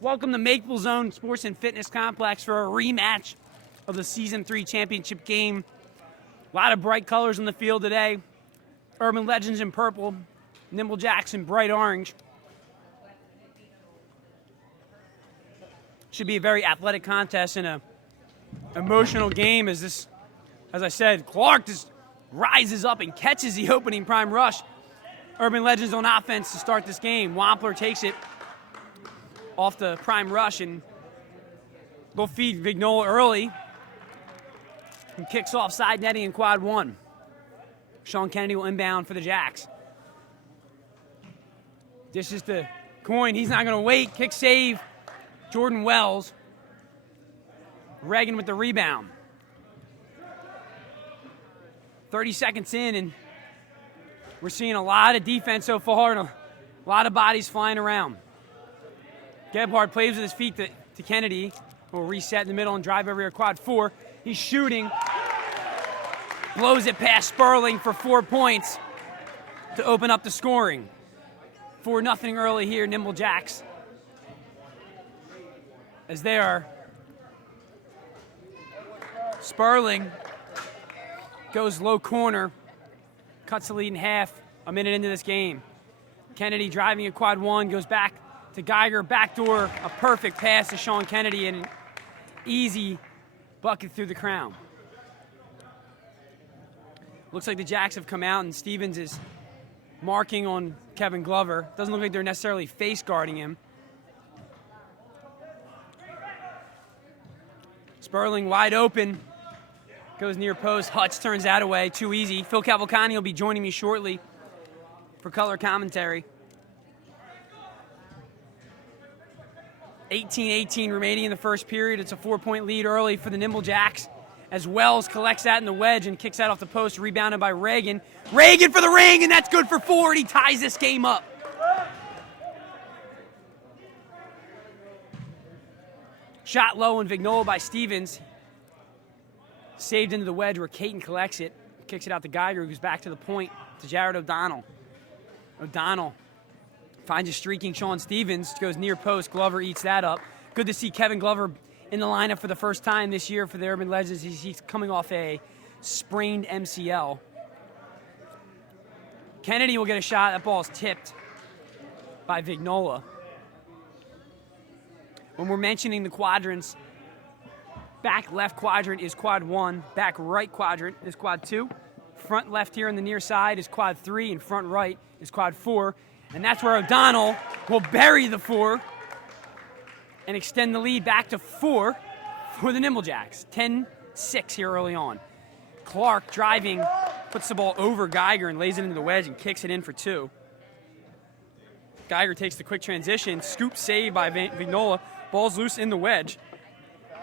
Welcome to Maple Zone Sports and Fitness Complex for a rematch of the Season 3 Championship Game. A lot of bright colors on the field today. Urban Legends in purple, Nimble Jacks in bright orange. Should be a very athletic contest and a emotional game as I said, Clark just rises up and catches the opening prime rush. Urban Legends on offense to start this game. Wampler takes it off the prime rush and they'll feed Vignola early and kicks off side netting in quad one. Sean Kennedy will inbound for the Jacks. Dishes to Coin. He's not going to wait. Kick save. Jordan Wells. Reagan with the rebound. 30 seconds in, and we're seeing a lot of defense so far and a lot of bodies flying around. Gebhardt plays with his feet to Kennedy. Will reset in the middle and drive over here quad four. He's shooting. Blows it past Sperling for 4 points to open up the scoring. 4-0 early here, Nimble Jacks. As they are. Sperling goes low corner. Cuts the lead in half a minute into this game. Kennedy driving at quad one, goes back to Geiger, backdoor, a perfect pass to Sean Kennedy, and an easy bucket through the crown. Looks like the Jacks have come out and Stevens is marking on Kevin Glover. Doesn't look like they're necessarily face guarding him. Sperling wide open, goes near post. Hutch turns that away, too easy. Phil Cavalcani will be joining me shortly for color commentary. 18-18 remaining in the first period. It's a 4-point lead early for the Nimble Jacks as Wells collects that in the wedge and kicks that off the post, rebounded by Reagan. Reagan for the ring, and that's good for 4, and he ties this game up. Shot low and Vignola by Stevens. Saved into the wedge where Caton collects it. Kicks it out to Geiger, who goes back to the point to Jared O'Donnell. O'Donnell finds a streaking Sean Stevens, goes near post. Glover eats that up. Good to see Kevin Glover in the lineup for the first time this year for the Urban Legends. He's coming off a sprained MCL. Kennedy will get a shot. That ball is tipped by Vignola. When we're mentioning the quadrants, back left quadrant is quad 1. Back right quadrant is quad 2. Front left here on the near side is quad 3. And front right is quad 4. And that's where O'Donnell will bury the 4 and extend the lead back to 4 for the Nimble Jacks. 10-6 here early on. Clark driving, puts the ball over Geiger and lays it into the wedge and kicks it in for 2. Geiger takes the quick transition, scoop save by Vignola. Ball's loose in the wedge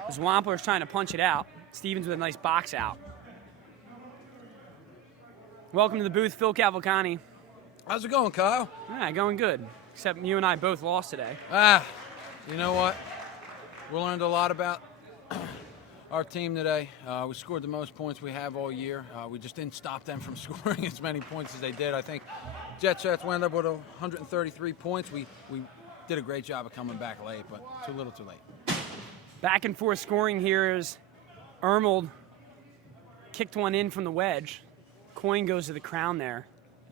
as Wampler's trying to punch it out. Stevens with a nice box out. Welcome to the booth, Phil Cavalcani. How's it going, Kyle? Yeah, going good. Except you and I both lost today. You know what? We learned a lot about our team today. We scored the most points we have all year. We just didn't stop them from scoring as many points as they did. I think Jet Sets wound up with 133 points. We did a great job of coming back late, but too little too late. Back and forth scoring here as Ermold kicked one in from the wedge. Coin goes to the crown there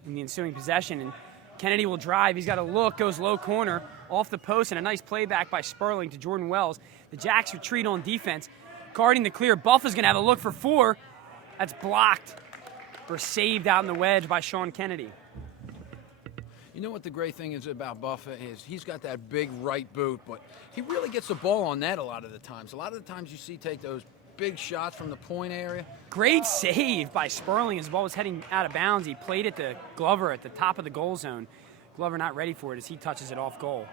in the ensuing possession, and Kennedy will drive. He's got a look, goes low corner, off the post, and a nice playback by Sperling to Jordan Wells. The Jacks retreat on defense, guarding the clear. Buffa's going to have a look for 4. That's blocked or saved out in the wedge by Sean Kennedy. You know what the great thing is about Buffa is he's got that big right boot, but he really gets the ball on net a lot of the times. A lot of the times you see take those big shots from the point area. Great save by Sperling as the ball was heading out of bounds. He played it to Glover at the top of the goal zone. Glover not ready for it as he touches it off goal.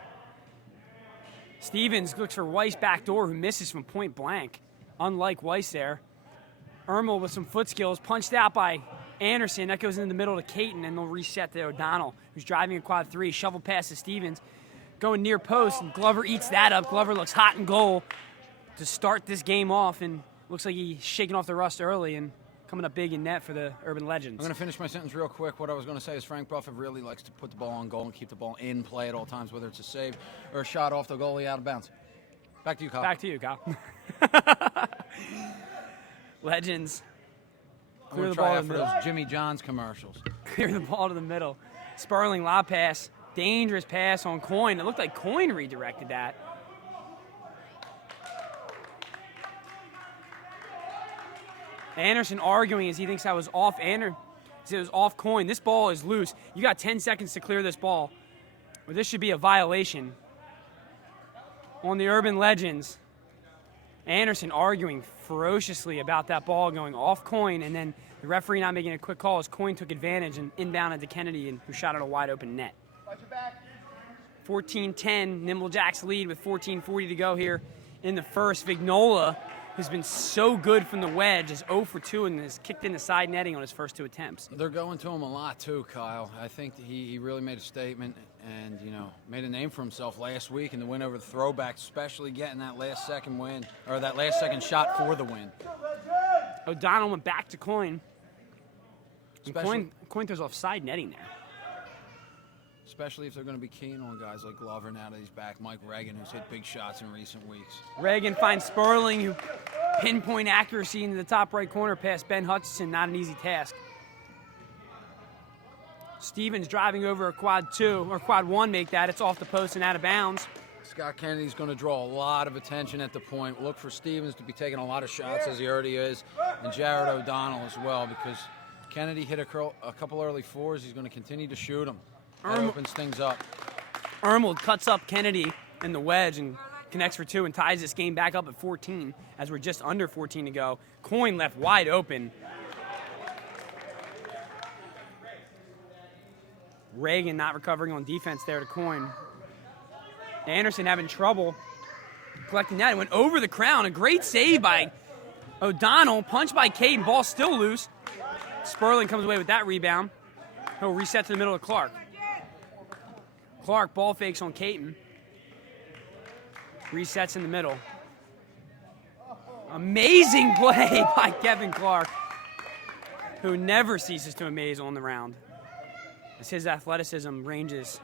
Stevens looks for Weiss backdoor, who misses from point blank. Unlike Weiss there. Ermel with some foot skills, punched out by Anderson. That goes into the middle to Caton, and they'll reset to O'Donnell, who's driving a quad 3. Shovel pass to Stevens. Going near post, and Glover eats that up. Glover looks hot in goal to start this game off, and looks like he's shaking off the rust early and coming up big in net for the Urban Legends. I'm going to finish my sentence real quick. What I was going to say is Frank Buffett really likes to put the ball on goal and keep the ball in play at all times, whether it's a save or a shot off the goalie out of bounds. Back to you, Kyle. Back to you, Kyle. Legends. I'm going to try out for those Jimmy John's commercials. Clear the ball to the middle. Sperling, lob pass. Dangerous pass on Coyne. It looked like Coyne redirected that. Anderson arguing as he thinks I was off Anderson. It was off Coyne. This ball is loose. You got 10 seconds to clear this ball. Or this should be a violation. On the Urban Legends, Anderson arguing ferociously about that ball going off Coyne, and then the referee not making a quick call as Coyne took advantage and inbounded to Kennedy, and who shot at a wide open net. 14-10, Nimble Jacks lead with 14:40 to go here in the first. Vignola, who's been so good from the wedge, is 0 for 2 and has kicked in the side netting on his first 2 attempts. They're going to him a lot too, Kyle. I think he really made a statement and, made a name for himself last week in the win over the Throwbacks, especially getting that last second win, or that last second shot for the win. O'Donnell went back to Coyne. Coyne throws off side netting there. Especially if they're going to be keen on guys like Glover now that he's back. Mike Reagan, who's hit big shots in recent weeks. Reagan finds Sperling, who pinpoint accuracy into the top right corner past Ben Hutchinson. Not an easy task. Stevens driving over a quad 2, or quad 1 make that. It's off the post and out of bounds. Scott Kennedy's going to draw a lot of attention at the point. Look for Stevens to be taking a lot of shots, as he already is, and Jared O'Donnell as well, because Kennedy hit a couple early 4s. He's going to continue to shoot them. That opens things up. Ermold cuts up Kennedy in the wedge and connects for 2 and ties this game back up at 14 as we're just under 14 to go. Coyne left wide open. Reagan not recovering on defense there to Coyne. Anderson having trouble collecting that. It went over the crown. A great save by O'Donnell. Punched by Caden. Ball still loose. Sperling comes away with that rebound. He'll reset to the middle of Clark. Clark ball fakes on Caton. Resets in the middle. Amazing play by Kevin Clark, who never ceases to amaze on the round, as his athleticism ranges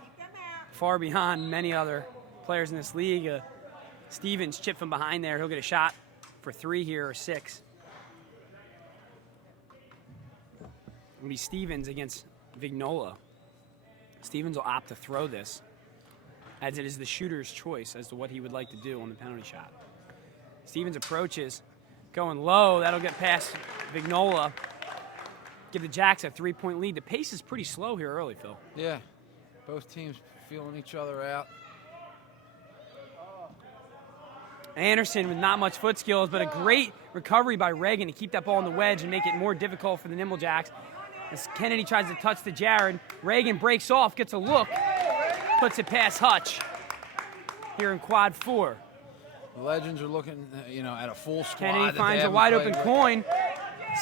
far beyond many other players in this league. Stevens chip from behind there. He'll get a shot for 3 here, or 6. It'll be Stevens against Vignola. Stevens will opt to throw this, as it is the shooter's choice as to what he would like to do on the penalty shot. Stevens approaches, going low. That'll get past Vignola. Give the Jacks a 3-point lead. The pace is pretty slow here early, Phil. Yeah, both teams feeling each other out. Anderson with not much foot skills, but a great recovery by Reagan to keep that ball on the wedge and make it more difficult for the Nimble Jacks. As Kennedy tries to touch to Jared, Reagan breaks off, gets a look, puts it past Hutch here in quad 4. The Legends are looking, at a full squad. Kennedy finds a wide open Coyne.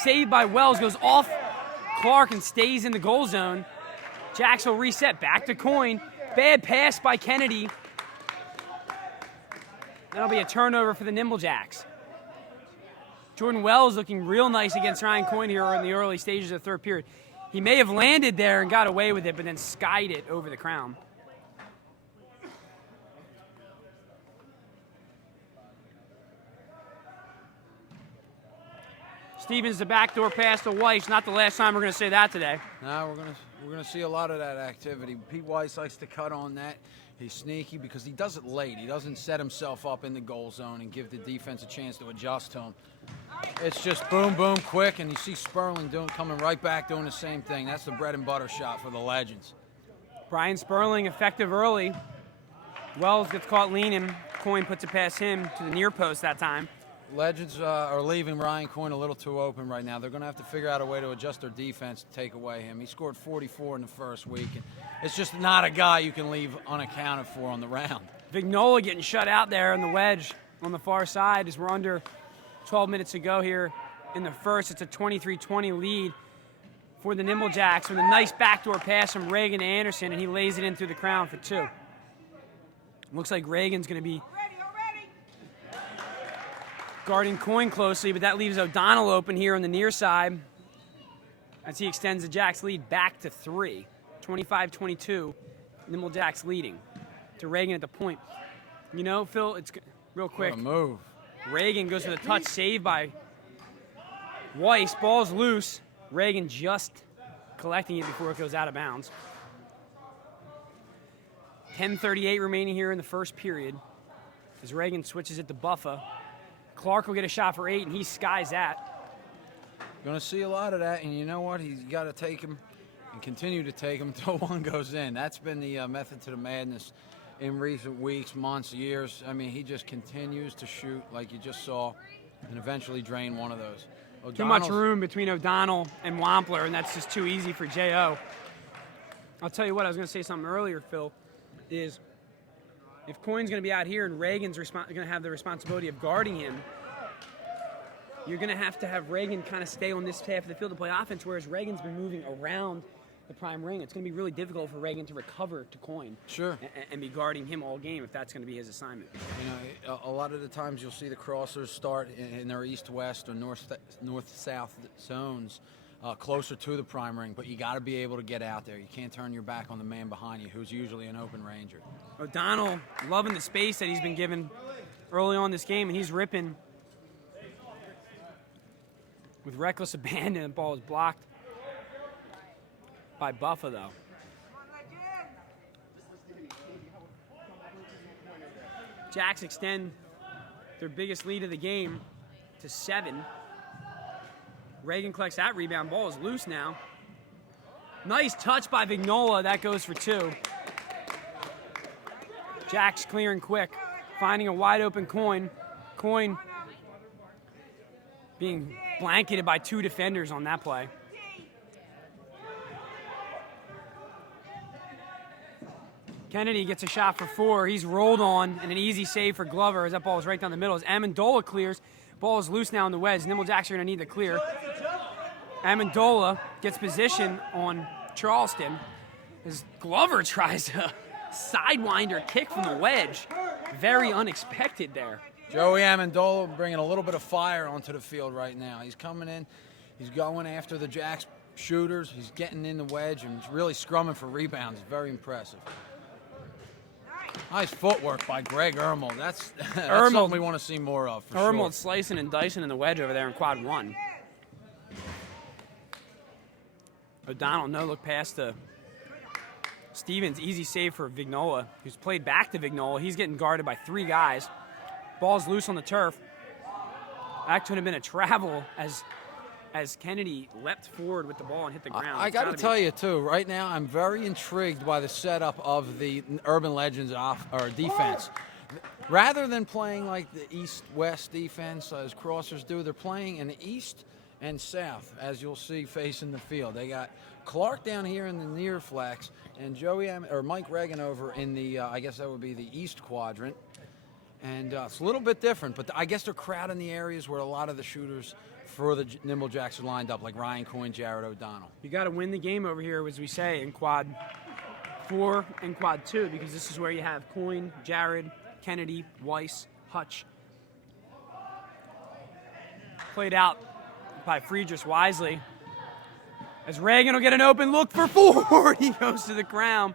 Saved by Wells, goes off Clark and stays in the goal zone. Jacks will reset back to Coyne. Bad pass by Kennedy. That'll be a turnover for the Nimble Jacks. Jordan Wells looking real nice against Ryan Coyne here in the early stages of the third period. He may have landed there and got away with it, but then skied it over the crown. Stevens, the backdoor pass to Weiss. Not the last time we're going to say that today. No, we're gonna see a lot of that activity. Pete Weiss likes to cut on that. He's sneaky because he does it late. He doesn't set himself up in the goal zone and give the defense a chance to adjust to him. It's just boom, boom, quick, and you see Sperling coming right back doing the same thing. That's the bread and butter shot for the Legends. Brian Sperling effective early. Wells gets caught leaning. Coyne puts it past him to the near post that time. Legends are leaving Ryan Coyne a little too open right now. They're going to have to figure out a way to adjust their defense to take away him. He scored 44 in the first week, and it's just not a guy you can leave unaccounted for on the round. Vignola getting shut out there in the wedge on the far side as we're under 12 minutes to go here in the first. It's a 23-20 lead for the Nimble Jacks with a nice backdoor pass from Reagan to Anderson, and he lays it in through the crown for 2. Looks like Reagan's going to be guarding Coyne closely, but that leaves O'Donnell open here on the near side. as he extends the Jacks lead back to 3. 25-22, Nimble Jacks leading to Reagan at the point. You know, Phil, it's real quick. What a move. Reagan goes for the touch, saved by Weiss. Ball's loose. Reagan just collecting it before it goes out of bounds. 10:38 remaining here in the first period as Reagan switches it to Buffa. Clark will get a shot for 8, and he skies that. Going to see a lot of that, and you know what? He's got to take him and continue to take him until one goes in. That's been the method to the madness in recent weeks, months, years. I mean, he just continues to shoot like you just saw and eventually drain one of those. Too much room between O'Donnell and Wampler, and that's just too easy for J.O. I'll tell you what, I was going to say something earlier, Phil, is if Coyne's going to be out here and Reagan's going to have the responsibility of guarding him, you're going to have Reagan kind of stay on this half of the field to play offense, whereas Reagan's been moving around the prime ring. It's going to be really difficult for Reagan to recover to Coyne. Sure. And be guarding him all game if that's going to be his assignment. You know, a lot of the times you'll see the crossers start in their east-west or north-south zones closer to the prime ring, but you got to be able to get out there. You can't turn your back on the man behind you, who's usually an open ranger. O'Donnell loving the space that he's been given early on this game, and he's ripping with reckless abandon. The ball is blocked by Buffa, though. Jacks extend their biggest lead of the game to 7. Reagan collects that rebound. Ball is loose now. Nice touch by Vignola. That goes for 2. Jacks clearing quick, finding a wide open Coyne. Coyne being blanketed by 2 defenders on that play. Kennedy gets a shot for 4. He's rolled on, and an easy save for Glover as that ball is right down the middle. As Amendola clears, ball is loose now in the wedge. Nimble Jacks are going to need the clear. Amendola gets position on Charleston as Glover tries a sidewinder kick from the wedge. Very unexpected there. Joey Amendola bringing a little bit of fire onto the field right now. He's coming in. He's going after the Jacks shooters. He's getting in the wedge and really scrumming for rebounds. Very impressive. Nice footwork by Greg Ermold. That's something we want to see more of, for Ermold sure. slicing and dicing in the wedge over there in quad 1. O'Donnell no-look pass to Stevens. Easy save for Vignola, who's played back to Vignola. He's getting guarded by 3 guys. Ball's loose on the turf. That could have been a travel as Kennedy leapt forward with the ball and hit the ground. I got to tell you, too, right now I'm very intrigued by the setup of the Urban Legends defense. Rather than playing like the east-west defense as crossers do, they're playing in the east and south, as you'll see facing the field. They got Clark down here in the near flex and Mike Reagan over in the, I guess that would be the east quadrant. And it's a little bit different, but I guess they're crowding the areas where a lot of the shooters for the Nimble Jacks are lined up, like Ryan Coyne, Jared O'Donnell. You got to win the game over here, as we say, in quad 4 and quad 2, because this is where you have Coyne, Jared, Kennedy, Weiss, Hutch. Played out by Friedrich wisely. As Reagan will get an open look for 4, he goes to the ground.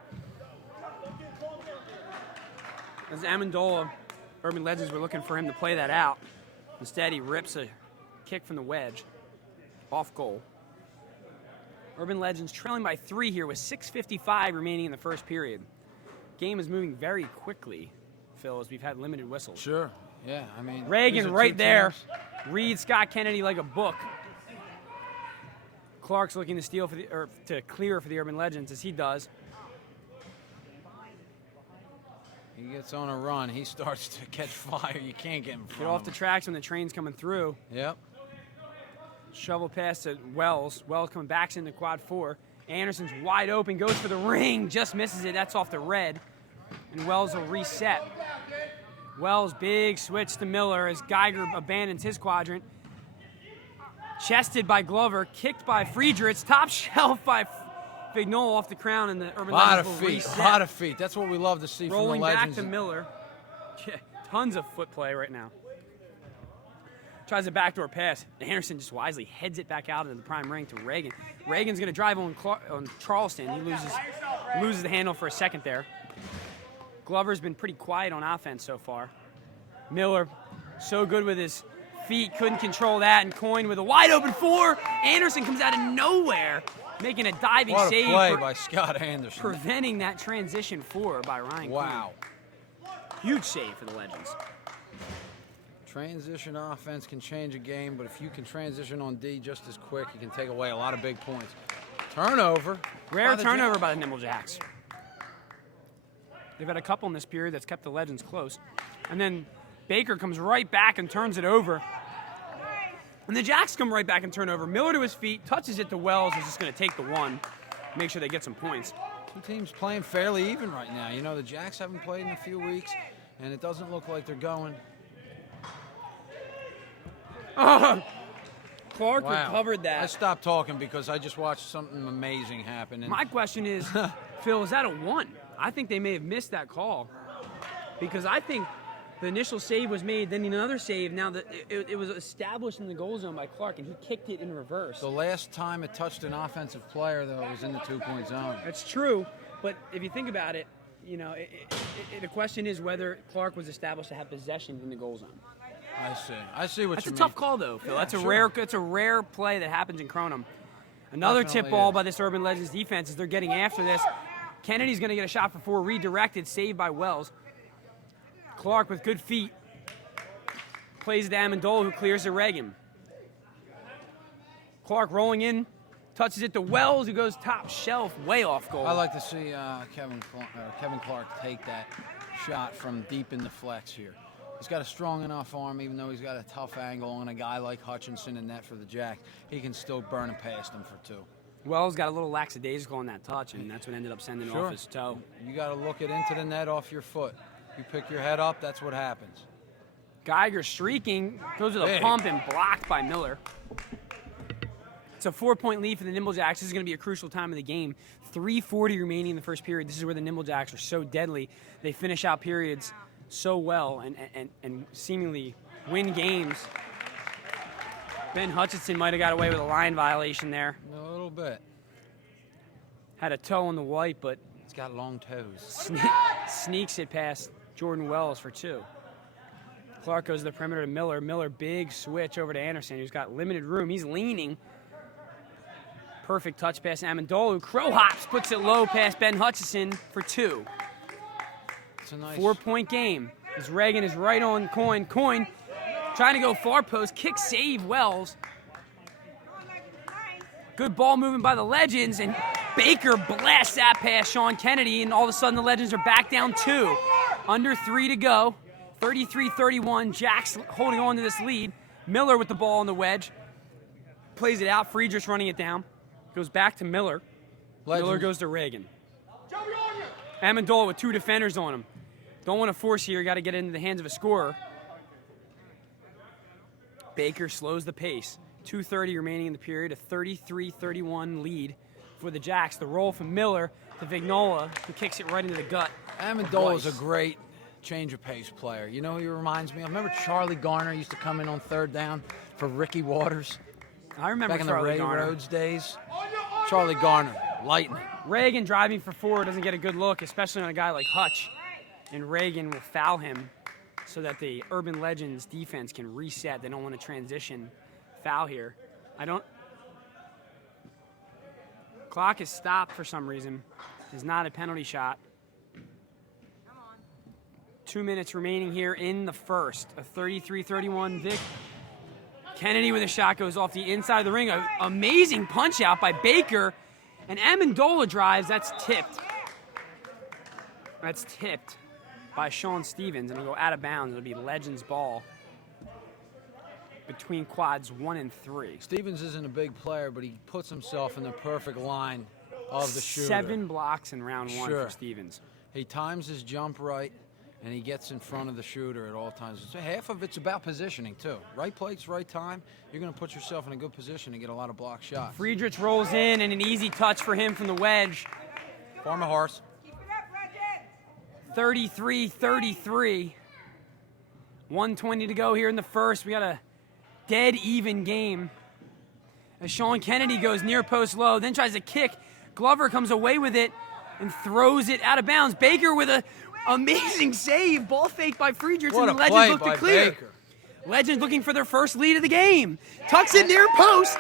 As Amendola, Urban Legends were looking for him to play that out. Instead, he rips a kick from the wedge, off goal. Urban Legends trailing by 3 here with 6:55 remaining in the first period. Game is moving very quickly, Phil, as we've had limited whistles. Sure, yeah, I mean... Reagan right there, reads Scott Kennedy like a book. Clark's looking to steal to clear for the Urban Legends, as he does. He gets on a run. He starts to catch fire. You can't get him from Get off the tracks when the train's coming through. Yep. Shovel pass to Wells. Wells coming back into quad 4. Anderson's wide open, goes for the ring, just misses it. That's off the red. And Wells will reset. Wells, big switch to Miller as Geiger abandons his quadrant. Chested by Glover, kicked by Friedrich, top shelf by Vignola off the crown, and the Urban Legends will reset. A lot of feet. That's what we love to see Rolling from the Legends. Back to Miller. Yeah, tons of foot play right now. Tries a backdoor pass. Anderson just wisely heads it back out into the prime ring to Reagan. Reagan's going to drive on Charleston. He loses the handle for a second there. Glover's been pretty quiet on offense so far. Miller, so good with his feet, couldn't control that, and Coyne with a wide open 4. Anderson comes out of nowhere, making a diving save. What a play by Scott Anderson. Preventing that transition 4 by Ryan Wow. Coyne. Huge save for the Legends. Transition offense can change a game, but if you can transition on D just as quick, you can take away a lot of big points. Turnover. Rare turnover by the Nimble Jacks. They've had a couple in this period that's kept the Legends close. And then Baker comes right back and turns it over. And the Jacks come right back and turn over. Miller to his feet, touches it to Wells, who's just going to take the 1, make sure they get some points. Two teams playing fairly even right now. You know, the Jacks haven't played in a few weeks, and it doesn't look like they're going. Clark recovered that. I stopped talking because I just watched something amazing happen. And my question is, Phil, is that a 1? I think they may have missed that call because I think the initial save was made, then another save. Now that it was established in the goal zone by Clark, and he kicked it in reverse. The last time it touched an offensive player, though, was in the 2-point zone. That's true, but if you think about it, you know, the question is whether Clark was established to have possession in the goal zone. I see what That's you a mean. tough call, though, Phil. Yeah, That's a sure. It's a rare play that happens in Kronum. Another Definitely tip ball is. by this Urban Legends defense as they're getting after this. Kennedy's going to get a shot for 4, redirected, saved by Wells. Clark with good feet plays to Amendola, who clears to Reagan. Clark rolling in, touches it to Wells, who goes top shelf, way off goal. I like to see Kevin Clark take that shot from deep in the flex here. He's got a strong enough arm, even though he's got a tough angle on a guy like Hutchinson in net for the Jack. He can still burn it past him for 2. Wells got a little lackadaisical on that touch, and that's what ended up sending it off his toe. You got to look it into the net off your foot. You pick your head up, that's what happens. Geiger streaking, goes with a Big. pump and blocked by Miller. It's a 4-point lead for the Nimble Jacks. This is going to be a crucial time of the game. 3:40 remaining in the first period. This is where the Nimble Jacks are so deadly. They finish out periods so well and seemingly win games. Ben Hutchinson might have got away with a line violation there. A little bit. Had a toe on the white, but He's got long toes. sneaks it past Jordan Wells for 2. Clark goes to the perimeter to Miller. Miller, big switch over to Anderson, who's got limited room. He's leaning. Perfect touch pass to Amendola, who crow hops, puts it low past Ben Hutchinson for 2. It's a nice 4-point game. As Reagan is right on Coyne. Coyne trying to go far post, kick save Wells. Good ball movement by the Legends, and Baker blasts that past Sean Kennedy, and all of a sudden the Legends are back down 2. Under 3 to go. 33-31. Jacks holding on to this lead. Miller with the ball on the wedge. Plays it out. Friedrichs running it down. Goes back to Miller. Legends. Miller goes to Reagan. Amendola with 2 defenders on him. Don't want to force here. Got to get it into the hands of a scorer. Baker slows the pace. 2:30 remaining in the period. A 33-31 lead for the Jacks. The roll from Miller to Vignola, who kicks it right into the gut. Amendola is a great change of pace player. You know who he reminds me of? Remember Charlie Garner used to come in on 3rd down for Ricky Waters? I remember Back in the Charlie Ray Garner. Rhodes days. Charlie Garner, lightning. Reagan driving for 4 doesn't get a good look, especially on a guy like Hutch. And Reagan will foul him so that the Urban Legends defense can reset. They don't want to transition foul here. Clock is stopped for some reason. It's not a penalty shot. 2 minutes remaining here in the first. A 33-31 Vic. Kennedy with a shot goes off the inside of the ring. An amazing punch out by Baker. And Amendola drives. That's tipped. That's tipped by Sean Stevens. And it'll go out of bounds. It'll be Legends ball between quads 1 and 3. Stevens isn't a big player, but he puts himself in the perfect line of the shooter. 7 blocks in round 1 Sure. for Stevens. He times his jump right, and he gets in front of the shooter at all times. So half of it's about positioning, too. Right place, right time. You're going to put yourself in a good position to get a lot of block shots. Friedrich rolls in, and an easy touch for him from the wedge. Farmer horse. 33-33. 1:20 to go here in the first. We got a dead even game. As Sean Kennedy goes near post low, then tries to kick. Glover comes away with it and throws it out of bounds. Baker with an amazing save. Ball fake by Friedrichs, and the Legends look to clear. Baker. Legends looking for their first lead of the game. Tucks it near post,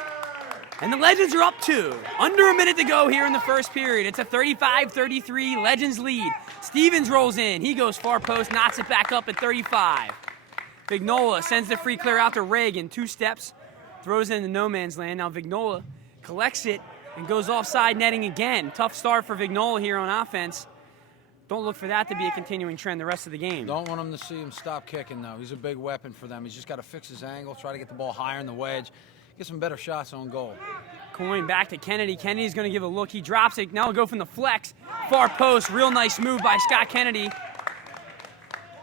and the Legends are up 2. Under a minute to go here in the first period. It's a 35-33 Legends lead. Stevens rolls in. He goes far post, knocks it back up at 35. Vignola sends the free clear out to Reagan. 2 steps, throws it into no man's land. Now Vignola collects it and goes offside netting again. Tough start for Vignola here on offense. Don't look for that to be a continuing trend the rest of the game. Don't want him to see him stop kicking, though. He's a big weapon for them. He's just got to fix his angle, try to get the ball higher in the wedge, get some better shots on goal. Coin back to Kennedy. Kennedy's going to give a look. He drops it. Now he'll go from the flex. Far post. Real nice move by Scott Kennedy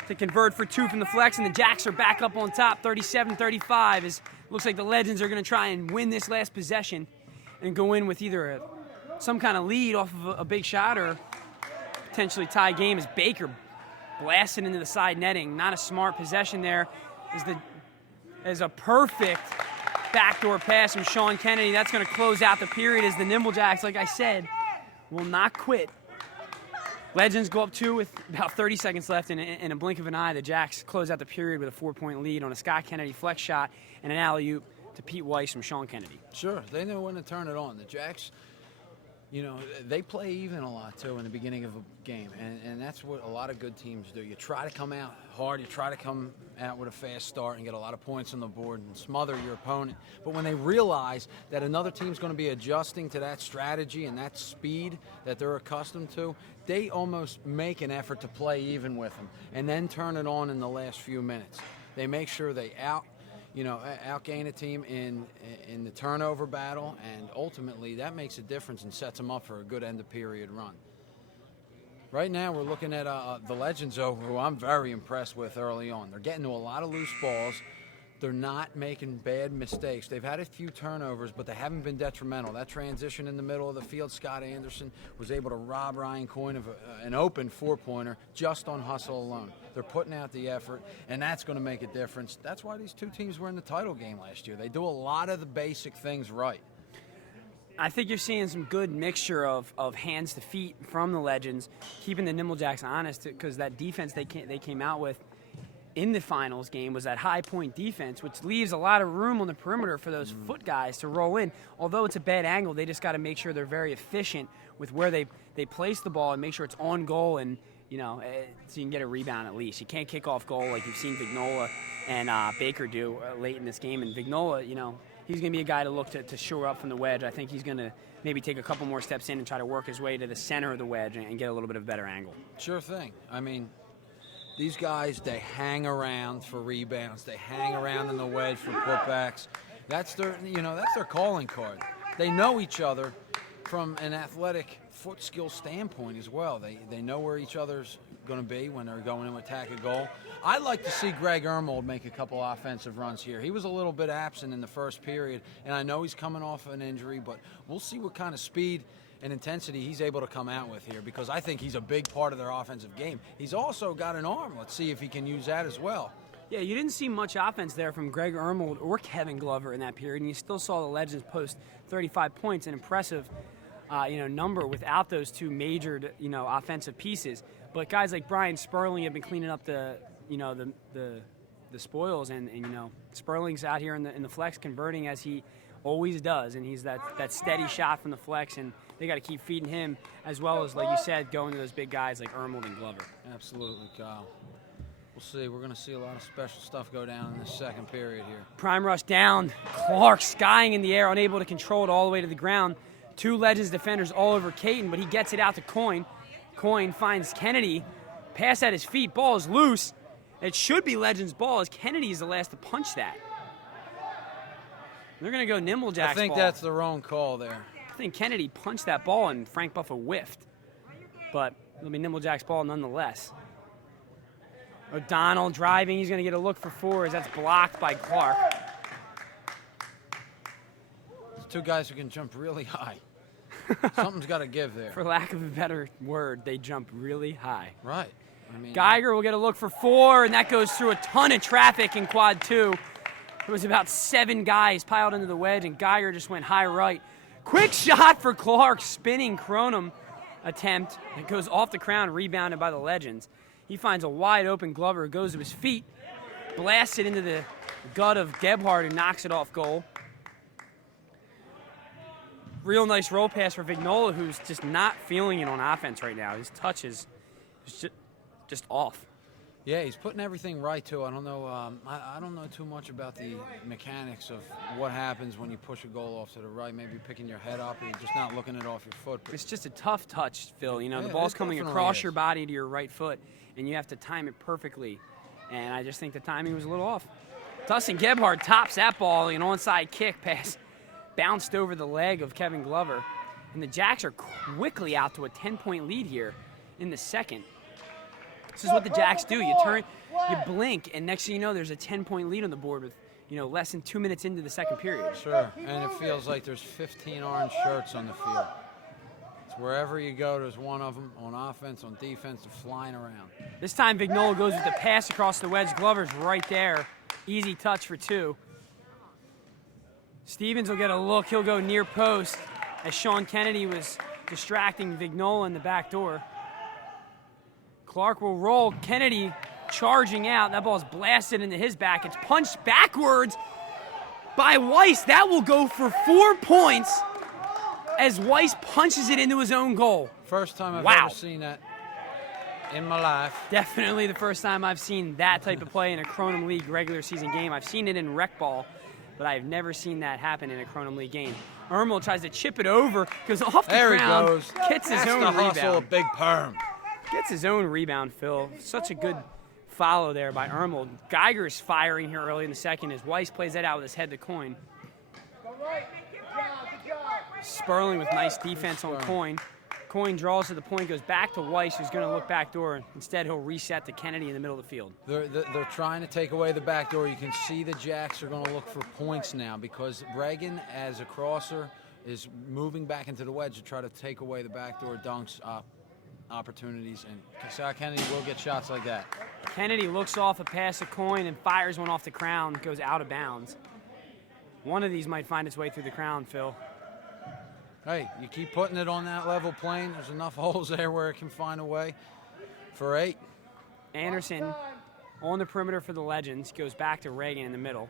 to convert for 2 from the flex, and the Jacks are back up on top, 37-35. As looks like the Legends are going to try and win this last possession and go in with either some kind of lead off of a big shot or potentially tie game, as Baker blasted into the side netting. Not a smart possession there. As a perfect backdoor pass from Sean Kennedy. That's going to close out the period as the Nimble Jacks, like I said, will not quit. Legends go up 2 with about 30 seconds left, and in a blink of an eye, the Jacks close out the period with a 4-point lead on a Scott Kennedy flex shot and an alley-oop to Pete Weiss from Sean Kennedy. Sure, they know when to turn it on. The Jacks, you know, they play even a lot, too, in the beginning of a game, and that's what a lot of good teams do. You try to come out hard, you try to come out with a fast start and get a lot of points on the board and smother your opponent. But when they realize that another team's going to be adjusting to that strategy and that speed that they're accustomed to, they almost make an effort to play even with them and then turn it on in the last few minutes. They make sure they outgain a team in the turnover battle, and ultimately that makes a difference and sets them up for a good end-of-period run. Right now we're looking at the Legends, though, who I'm very impressed with early on. They're getting to a lot of loose balls. They're not making bad mistakes. They've had a few turnovers, but they haven't been detrimental. That transition in the middle of the field, Scott Anderson was able to rob Ryan Coyne of an open 4-pointer just on hustle alone. They're putting out the effort, and that's going to make a difference. That's why these two teams were in the title game last year. They do a lot of the basic things right. I think you're seeing some good mixture of hands to feet from the Legends, keeping the Nimble Jacks honest, because that defense they came out with in the finals game was that high point defense, which leaves a lot of room on the perimeter for those foot guys to roll in. Although it's a bad angle, they just got to make sure they're very efficient with where they place the ball and make sure it's on goal, and so you can get a rebound at least. You can't kick off goal like you've seen Vignola and Baker do late in this game. And Vignola, he's going to be a guy to look to shore up from the wedge. I think he's going to maybe take a couple more steps in and try to work his way to the center of the wedge and get a little bit of a better angle. Sure thing. I mean, these guys, they hang around for rebounds. They hang around in the wedge for putbacks. That's their calling card. They know each other from an athletic foot skill standpoint as well. They know where each other's going to be when they're going to attack a goal. I'd like to see Greg Ermold make a couple offensive runs here. He was a little bit absent in the first period, and I know he's coming off an injury, but we'll see what kind of speed and intensity he's able to come out with here, because I think he's a big part of their offensive game. He's also got an arm. Let's see if he can use that as well. Yeah, you didn't see much offense there from Greg Ermold or Kevin Glover in that period, and you still saw the Legends post 35 points, an impressive number without those two major offensive pieces. But guys like Brian Sperling have been cleaning up the spoils, and Sperling's out here in the flex converting as he always does, and he's that steady shot from the flex, and they got to keep feeding him, as well as, like you said, going to those big guys like Ermold and Glover. Absolutely, Kyle. We'll see. We're going to see a lot of special stuff go down in this second period here. Prime rush down. Clark skying in the air, unable to control it all the way to the ground. Two Legends defenders all over Caton, but he gets it out to Coyne. Coyne finds Kennedy. Pass at his feet. Ball is loose. It should be Legends' ball, as Kennedy is the last to punch that. They're going to go Nimble Jacks ball. I think that's the wrong call there. I think Kennedy punched that ball and Frank Buffa whiffed. But it'll be Nimble Jacks ball nonetheless. O'Donnell driving. He's going to get a look for 4 as that's blocked by Clark. There's two guys who can jump really high. Something's got to give there. For lack of a better word, they jump really high. Right. I mean, Geiger will get a look for 4, and that goes through a ton of traffic in quad 2. There was about 7 guys piled into the wedge, and Geiger just went high right. Quick shot for Clark, spinning Kronum attempt. It goes off the crown, rebounded by the Legends. He finds a wide open Glover who goes to his feet, blasts it into the gut of Gebhardt, who knocks it off goal. Real nice roll pass for Vignola, who's just not feeling it on offense right now. His touch is just off. Yeah, he's putting everything right too. I don't know. I don't know too much about the mechanics of what happens when you push a goal off to the right. Maybe picking your head up, or you're just not looking it off your foot. It's just a tough touch, Phil. You know, Yeah, the ball's it coming definitely across is. your body to your right foot, and you have to time it perfectly. And I just think the timing was a little off. Tussin Gebhardt tops that ball, an onside kick pass, bounced over the leg of Kevin Glover. And the Jacks are quickly out to a 10-point lead here in the second. This is what the Jacks do. You turn, you blink, and next thing you know, there's a 10-point lead on the board with, less than 2 minutes into the second period. Sure, and it feels like there's 15 orange shirts on the field. It's wherever you go, there's one of them on offense, on defense, they're flying around. This time, Vignola goes with the pass across the wedge. Glover's right there. Easy touch for 2. Stevens will get a look. He'll go near post as Sean Kennedy was distracting Vignola in the back door. Clark will roll. Kennedy charging out. That ball is blasted into his back. It's punched backwards by Weiss. That will go for 4 points as Weiss punches it into his own goal. First time I've Wow. ever seen that in my life. Definitely the first time I've seen that type of play in a Kronum League regular season game. I've seen it in rec ball, but I've never seen that happen in a Kronum League game. Ermel tries to chip it over, goes off the There ground, he goes. gets his That's own the hustle rebound. of Big Perm. Gets his own rebound, Phil. Such a good follow there by Ermel. Geiger's firing here early in the second as Weiss plays that out with his head to Coin. Sperling with nice defense on Coin. Coin draws to the point, goes back to Weiss, who's going to look back door. Instead, he'll reset to Kennedy in the middle of the field. They're trying to take away the back door. You can see the Jacks are going to look for points now because Reagan, as a crosser, is moving back into the wedge to try to take away the backdoor dunks opportunities, and Scott Kennedy will get shots like that. Kennedy looks off a pass of Coin and fires one off the crown, goes out of bounds. One of these might find its way through the crown, Phil. Hey, you keep putting it on that level plane, there's enough holes there where it can find a way for 8. Anderson on the perimeter for the Legends, goes back to Reagan in the middle.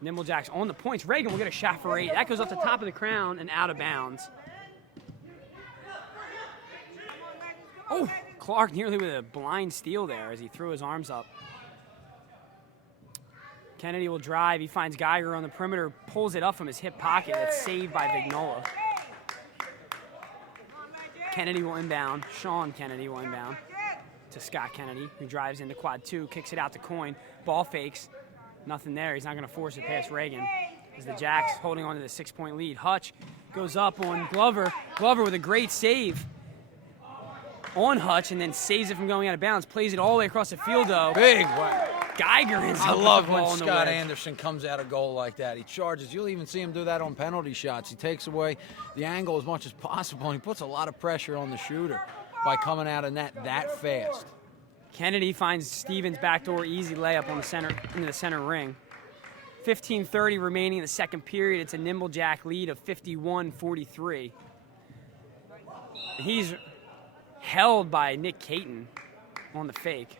Nimble Jacks on the points. Reagan will get a shot for 8. That goes off the top of the crown and out of bounds. Oh, Clark nearly with a blind steal there as he threw his arms up. Kennedy will drive. He finds Geiger on the perimeter, pulls it up from his hip pocket. That's saved by Vignola. Kennedy will inbound. Sean Kennedy will inbound to Scott Kennedy, who drives into quad 2, kicks it out to Coin. Ball fakes. Nothing there. He's not going to force it past Reagan. As the Jacks holding on to the 6-point lead. Hutch goes up on Glover. Glover with a great save on Hutch and then saves it from going out of bounds. Plays it all the way across the field, though. Big one. Geiger ends I up with love the when ball in the Scott wedge. Anderson comes out a goal like that. He charges. You'll even see him do that on penalty shots. He takes away the angle as much as possible, and he puts a lot of pressure on the shooter by coming out of net that fast. Kennedy finds Stevens backdoor easy layup on the center into the center ring. 15:30 remaining in the second period. It's a Nimble Jack lead of 51-43. He's held by Nick Caton on the fake.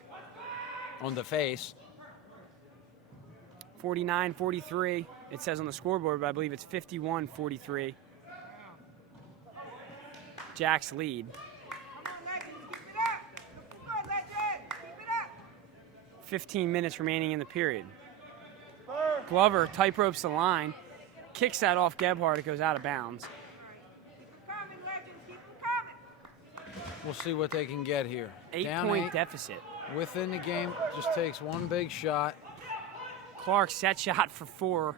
On the face. 49-43. It says on the scoreboard, but I believe it's 51-43. Jack's lead. 15 minutes remaining in the period. Glover tight ropes the line, kicks that off Gebhardt. It goes out of bounds. We'll see what they can get here. 8-point 8 deficit. within the game. Just takes one big shot. Clark set shot for 4.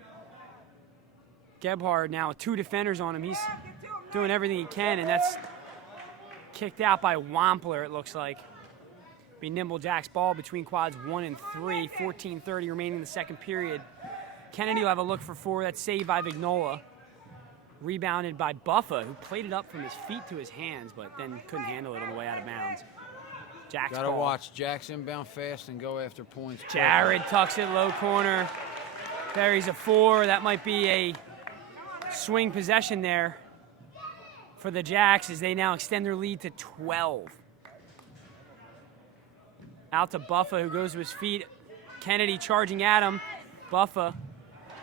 Gebhardt now with 2 defenders on him. He's doing everything he can, and that's kicked out by Wampler, it looks like. Be Nimble Jack's ball between quads 1 and 3. 14:30 remaining in the second period. Kennedy will have a look for 4. That's saved by Vignola. Rebounded by Buffa, who played it up from his feet to his hands, but then couldn't handle it on the way out of bounds. Jack's Gotta ball. watch Jack's inbound fast and go after points. quick. Jared tucks it low corner. Buries a 4. That might be a swing possession there for the Jacks as they now extend their lead to 12. Out to Buffa, who goes to his feet. Kennedy charging at him. Buffa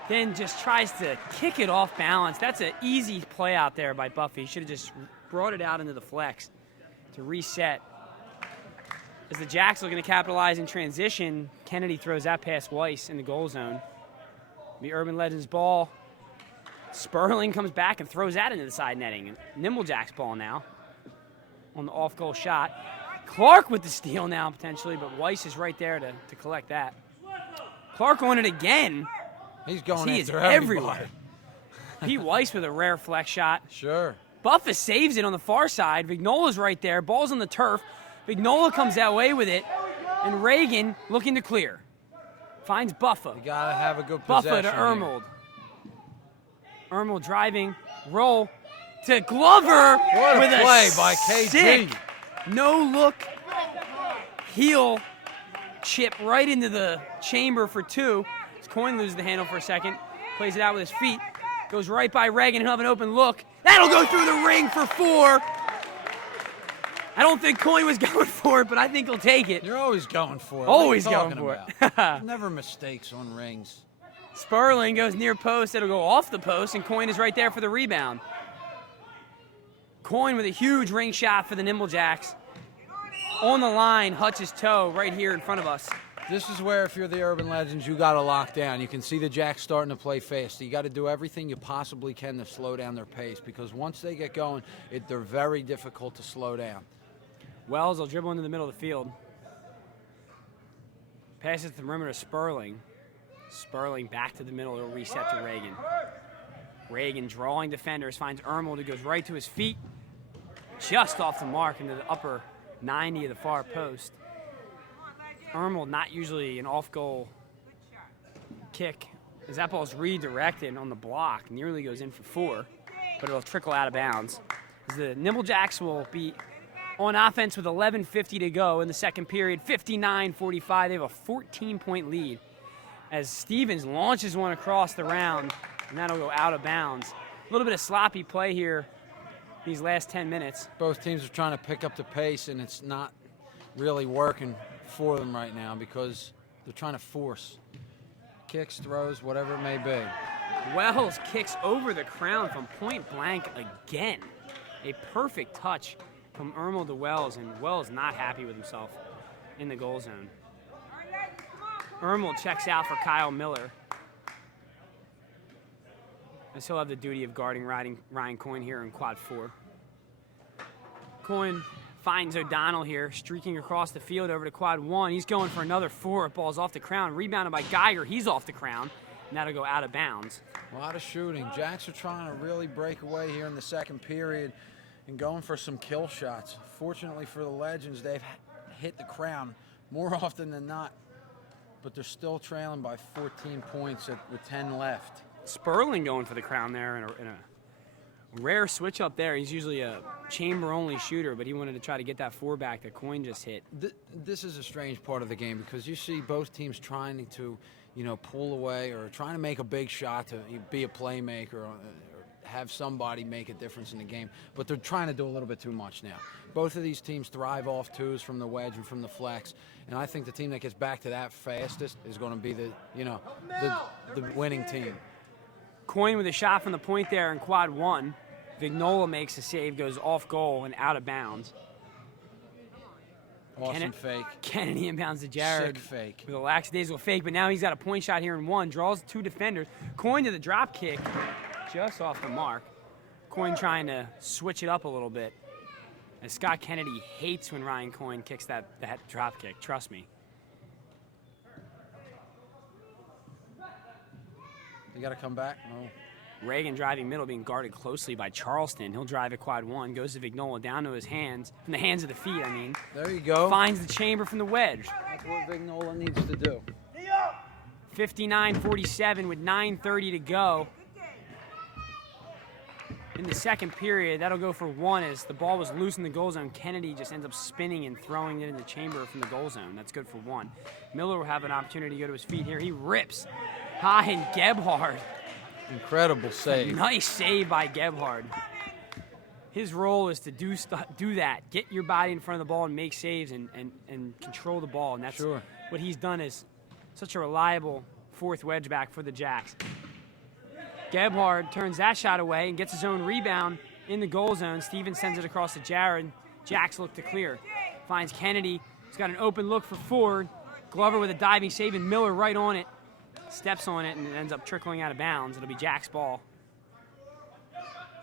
then just tries to kick it off balance. That's an easy play out there by Buffa. He should have just brought it out into the flex to reset. As the Jacks looking to capitalize in transition, Kennedy throws that past Weiss in the goal zone. The Urban Legends ball. Sperling comes back and throws that into the side netting. Nimble Jacks ball now on the off-goal shot. Clark with the steal now potentially, but Weiss is right there to collect that. Clark on it again. He's going He is after everywhere. Pete Weiss with a rare flex shot. Sure. Buffa saves it on the far side. Vignola's right there. Ball's on the turf. Vignola comes that way with it. And Reagan looking to clear. Finds Buffa. You got to have a good Buffa possession to here. Ermold. Ermold driving. Roll to Glover. What a with play by KG. sick no-look heel chip right into the chamber for 2. His Coin loses the handle for a second. Plays it out with his feet. Goes right by Reagan. He'll have an open look. That'll go through the ring for 4. I don't think Coin was going for it, but I think he'll take it. You're always going for it. Always What are you going for talking it. about? Never mistakes on rings. Sperling goes near post. It'll go off the post, and Coin is right there for the rebound. Coin with a huge ring shot for the Nimble Jacks. On the line, Hutch's toe right here in front of us. This is where, if you're the Urban Legends, you got to lock down. You can see the Jacks starting to play fast. You got to do everything you possibly can to slow down their pace, because once they get going, they're very difficult to slow down. Wells will dribble into the middle of the field. Passes the perimeter to Sperling. Sperling back to the middle. It'll reset to Reagan. Reagan drawing defenders. Finds Ermold, who goes right to his feet. Just off the mark into the upper 90 of the far post. Ermold not usually an off-goal kick, as that ball is redirected on the block. Nearly goes in for 4, but it'll trickle out of bounds. As the Nimble Jacks will be on offense with 11:50 to go in the second period, 59-45. They have a 14-point lead as Stevens launches one across the round, and that'll go out of bounds. A little bit of sloppy play here these last 10 minutes. Both teams are trying to pick up the pace, and it's not really working for them right now because they're trying to force kicks, throws, whatever it may be. Wells kicks over the crown from point blank again. A perfect touch from Ermold to Wells, and Wells not happy with himself in the goal zone. Ermold checks out for Kyle Miller, as he'll have the duty of guarding Ryan Coin here in quad 4. Coin finds O'Donnell here, streaking across the field over to quad 1. He's going for another 4. Ball's off the crown, rebounded by Geiger. He's off the crown, and that'll go out of bounds. A lot of shooting. Jacks are trying to really break away here in the second period and going for some kill shots. Fortunately for the Legends, they've hit the crown more often than not, but they're still trailing by 14 points with 10 left. Sperling going for the crown there in a rare switch up there. He's usually a chamber-only shooter, but he wanted to try to get that 4 back that Coin just hit. This is a strange part of the game because you see both teams trying to, pull away or trying to make a big shot to be a playmaker or have somebody make a difference in the game, but they're trying to do a little bit too much now. Both of these teams thrive off 2s from the wedge and from the flex, and I think the team that gets back to that fastest is going to be the winning team. Coin with a shot from the point there in quad 1. Vignola makes a save, goes off goal and out of bounds. Awesome fake. Kennedy inbounds to Jared. Sick fake. With a lackadaisical fake, but now he's got a point shot here in 1. Draws 2 defenders. Coin to the drop kick, just off the mark. Coin trying to switch it up a little bit. And Scott Kennedy hates when Ryan Coin kicks that drop kick, trust me. You got to come back? No. Reagan driving middle, being guarded closely by Charleston. He'll drive at quad 1, goes to Vignola, down to his hands, from the hands of the feet, I mean. There you go. Finds the chamber from the wedge. That's what Vignola needs to do. 59-47 with 9:30 to go. In the second period, that'll go for 1 as the ball was loose in the goal zone. Kennedy just ends up spinning and throwing it in the chamber from the goal zone. That's good for 1. Miller will have an opportunity to go to his feet here. He rips High and Gebhard. Incredible save. Nice save by Gebhard. His role is to do that. Get your body in front of the ball and make saves and control the ball. And that's what he's done as such a reliable fourth wedge back for the Jacks. Gebhard turns that shot away and gets his own rebound in the goal zone. Stevens sends it across to Jared. Jacks look to clear. Finds Kennedy. He's got an open look for Ford. Glover with a diving save and Miller right on it. Steps on it and it ends up trickling out of bounds. It'll be Jacks' ball.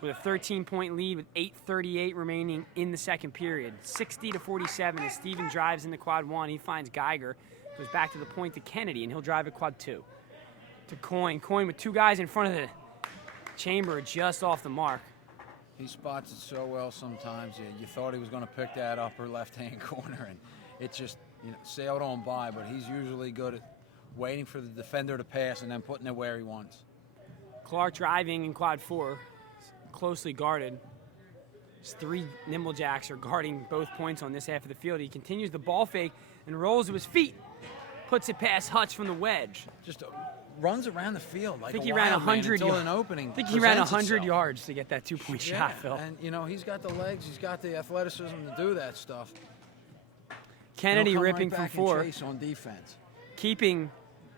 With a 13-point lead with 8:38 remaining in the second period. 60-47 as Steven drives into quad one. He finds Geiger. Goes back to the point to Kennedy, and he'll drive at quad two. To Coyne. Coyne with two guys in front of the chamber just off the mark. He spots it so well sometimes. You thought he was going to pick that upper left-hand corner, and it just sailed on by, but he's usually good at waiting for the defender to pass and then putting it where he wants. Clark driving in quad four. Closely guarded. His three Nimble Jacks are guarding both points on this half of the field. He continues the ball fake and rolls to his feet. Puts it past Hutch from the wedge. Just runs around the field like I think he ran 100 yards. An opening. I think he ran 100 yards to get that two-point shot, Phil. And he's got the legs, he's got the athleticism to do that stuff. Kennedy ripping from four. Chase on defense. Keeping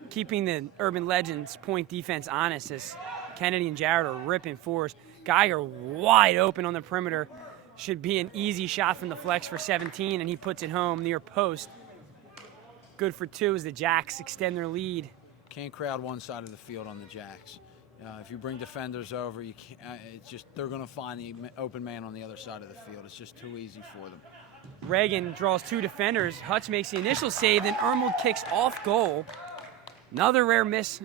the Urban Legends point defense honest as Kennedy and Jared are ripping fours. Geiger wide open on the perimeter. Should be an easy shot from the flex for 17, and he puts it home near post. Good for two as the Jacks extend their lead. Can't crowd one side of the field on the Jacks. If you bring defenders over, you can't, it's just they're going to find the open man on the other side of the field. It's just too easy for them. Reagan draws two defenders. Hutch makes the initial save, then Ermold kicks off goal. Another rare miss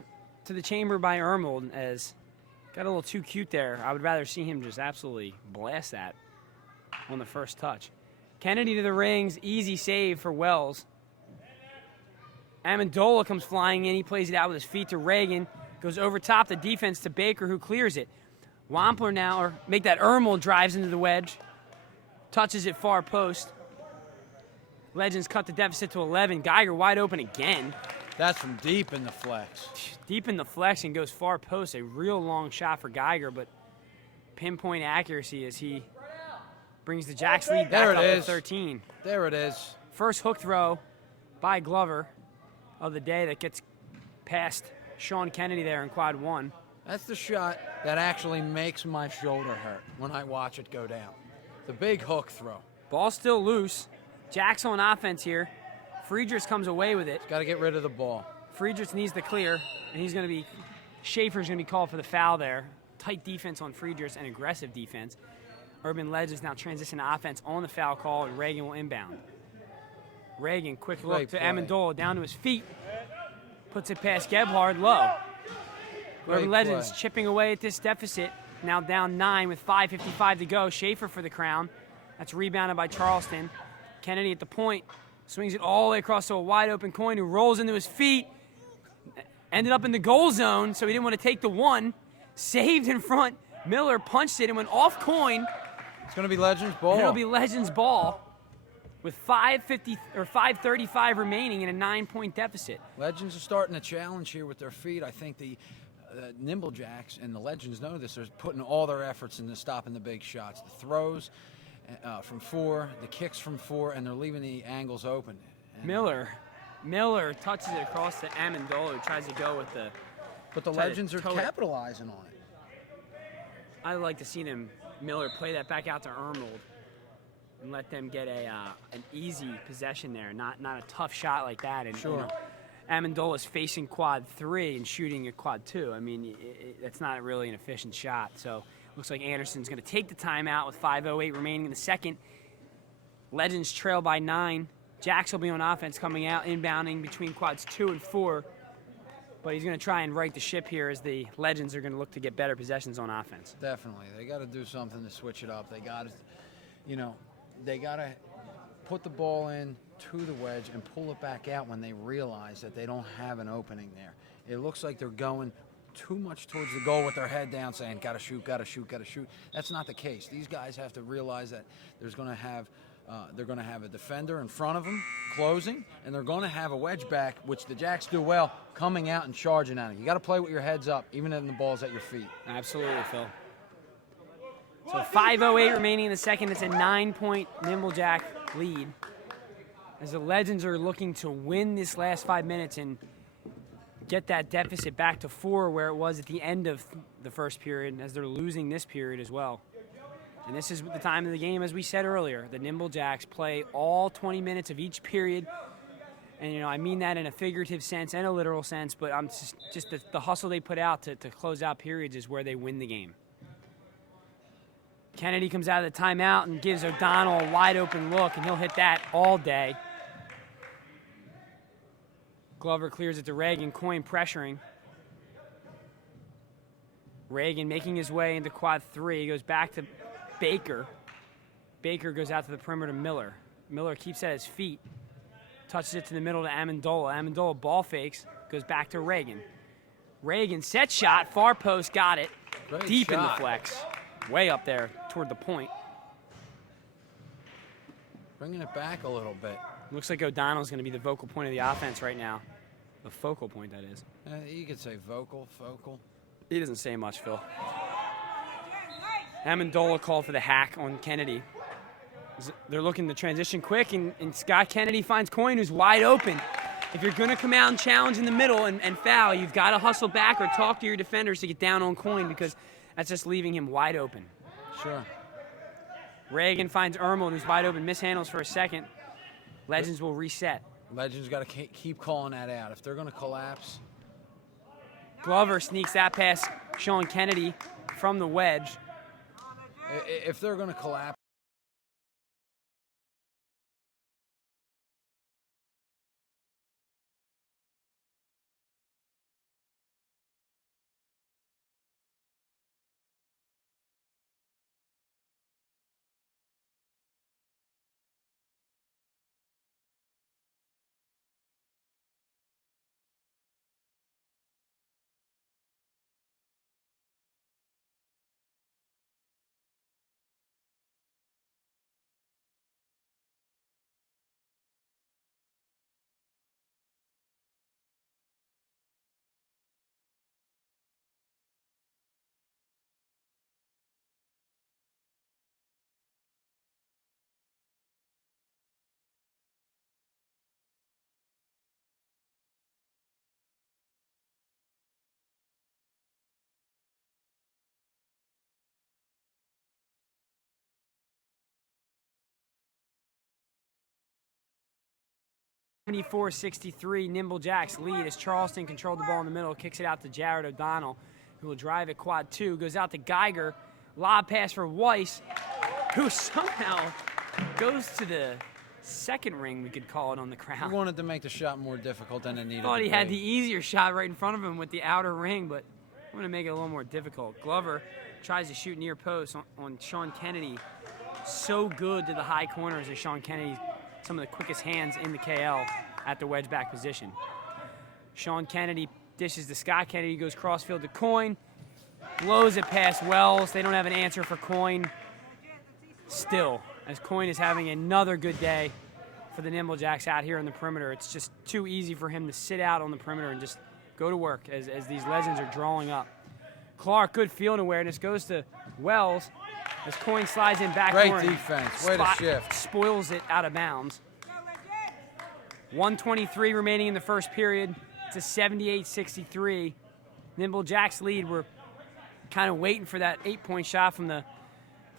to the chamber by Ermold as got a little too cute there. I would rather see him just absolutely blast that on the first touch. Kennedy to the rings, easy save for Wells. Amendola comes flying in. He plays it out with his feet to Reagan. Goes over top the defense to Baker, who clears it. Wampler now, or make that Ermold drives into the wedge. Touches it far post. Legends cut the deficit to 11. Geiger wide open again. That's from deep in the flex. Deep in the flex and goes far post. A real long shot for Geiger, but pinpoint accuracy as he brings the Jacks lead back up to 13. There it is. First hook throw by Glover of the day that gets past Sean Kennedy there in quad one. That's the shot that actually makes my shoulder hurt when I watch it go down. The big hook throw. Ball still loose. Jacks on offense here. Friedrichs comes away with it. Got to get rid of the ball. Friedrichs needs the clear, and Schaefer's going to be called for the foul there. Tight defense on Friedrichs and aggressive defense. Urban Legends now transition to offense on the foul call, and Reagan will inbound. Reagan, quick look to Amendola, down to his feet. Puts it past Gebhard, low. Urban Legends chipping away at this deficit. Now down 9 with 5:55 to go. Schaefer for the crown. That's rebounded by Charleston. Kennedy at the point. Swings it all the way across to a wide open Coyne who rolls into his feet. Ended up in the goal zone, so he didn't want to take the one. Saved in front. Miller punched it and went off Coyne. It's going to be Legends ball. It'll be Legends ball with 5:35 remaining in a 9-point deficit. Legends are starting to challenge here with their feet. I think the Nimble Jacks and the Legends know this. They're putting all their efforts into stopping the big shots. The throws from 4, the kicks from 4, and they're leaving the angles open. And Miller touches it across to Amendola, who tries to go with the... But the Legends are capitalizing on it. I'd like to see Miller play that back out to Ermold and let them get an easy possession there, not a tough shot like that. And, sure. Amendola's facing quad 3 and shooting at quad 2. I mean, that's not really an efficient shot. So looks like Anderson's going to take the timeout with 5:08 remaining in the second. Legends trail by 9. Jacks will be on offense coming out, inbounding between quads 2 and 4. But he's going to try and right the ship here as the Legends are going to look to get better possessions on offense. Definitely. They got to do something to switch it up. They got to, they got to put the ball in to the wedge and pull it back out when they realize that they don't have an opening there. It looks like they're going too much towards the goal with their head down saying, gotta shoot, gotta shoot, gotta shoot. That's not the case. These guys have to realize that there's going to have They're going to have a defender in front of them, closing, and they're going to have a wedge back, which the Jacks do well, coming out and charging at it. You got to play with your heads up, even when the ball's at your feet. Absolutely, Phil. So 5:08 remaining in the second. It's a 9-point Nimble Jack lead, as the Legends are looking to win this last 5 minutes and get that deficit back to 4 where it was at the end of the first period, as they're losing this period as well. And this is the time of the game, as we said earlier. The Nimble Jacks play all 20 minutes of each period. And, you know, I mean that in a figurative sense and a literal sense, but I'm just the hustle they put out to close out periods is where they win the game. Kennedy comes out of the timeout and gives O'Donnell a wide open look, and he'll hit that all day. Glover clears it to Reagan, Coyne pressuring. Reagan making his way into quad 3. He goes back to Baker. Baker goes out to the perimeter to Miller. Miller keeps at his feet. Touches it to the middle to Amendola. Amendola ball fakes. Goes back to Reagan. Reagan set shot. Far post. Got it. Great Deep shot. in the flex. Way up there toward the point. Bringing it back a little bit. Looks like O'Donnell's going to be the vocal point of the offense right now. The focal point, that is. You could say vocal, focal. He doesn't say much, Phil. Amendola called for the hack on Kennedy. They're looking to transition quick, and Scott Kennedy finds Coyne, who's wide open. If you're going to come out and challenge in the middle and foul, you've got to hustle back or talk to your defenders to get down on Coyne, because that's just leaving him wide open. Sure. Reagan finds Ermel, who's wide open, mishandles for a second. Legends will reset. Legends got to keep calling that out. If they're going to collapse. Glover sneaks that past Sean Kennedy from the wedge. If they're going to collapse. .64-63 Nimble Jacks lead as Charleston controlled the ball in the middle, kicks it out to Jared O'Donnell, who will drive at quad 2, goes out to Geiger, lob pass for Weiss, who somehow goes to the second ring, we could call it, on the crowd. He wanted to make the shot more difficult than it needed Thought to he be. had the easier shot right in front of him with the outer ring, but I'm going to make it a little more difficult. Glover tries to shoot near post on Sean Kennedy. So good to the high corners of Sean Kennedy. Some of the quickest hands in the KL at the wedge back position. Sean Kennedy dishes to Scott Kennedy, goes crossfield to Coyne, blows it past Wells. They don't have an answer for Coyne still, as Coyne is having another good day for the Nimble Jacks out here on the perimeter. It's just too easy for him to sit out on the perimeter and just go to work as these Legends are drawing up. Clark, good field awareness, goes to Wells as Coyne slides in back. Great defense. Way to shift. Spoils it out of bounds. 1:23 remaining in the first period. It's a 78-63 Nimble Jacks lead. We're kind of waiting for that 8-point shot from the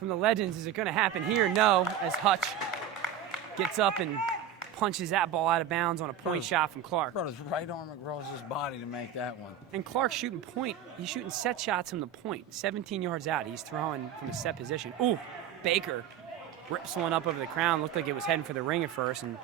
Legends. Is it going to happen here? No, as Hutch gets up and punches that ball out of bounds on a point shot from Clark. Brought his right arm across his body to make that one. And Clark's shooting point. He's shooting set shots from the point. 17 yards out. He's throwing from a set position. Ooh, Baker rips one up over the crown. Looked like it was heading for the ring at first and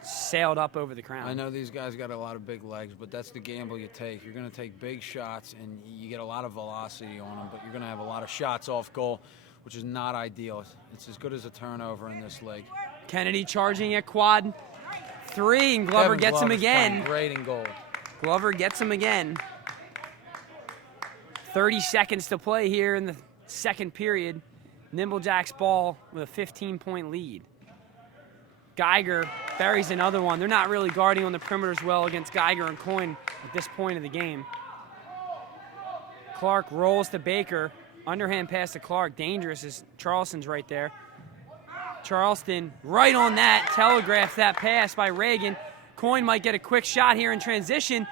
sailed up over the crown. I know these guys got a lot of big legs, but that's the gamble you take. You're going to take big shots, and you get a lot of velocity on them, but you're going to have a lot of shots off goal, which is not ideal. It's as good as a turnover in this league. Kennedy charging at quad 3, and Glover gets him again. Great in goal. Glover gets him again. 30 seconds to play here in the second period. Nimble Jacks ball with a 15-point lead. Geiger buries another one. They're not really guarding on the perimeter as well against Geiger and Coyne at this point of the game. Clark rolls to Baker. Underhand pass to Clark. Dangerous as Charleston's right there. Charleston right on that. Telegraphs that pass by Reagan. Coyne might get a quick shot here in transition.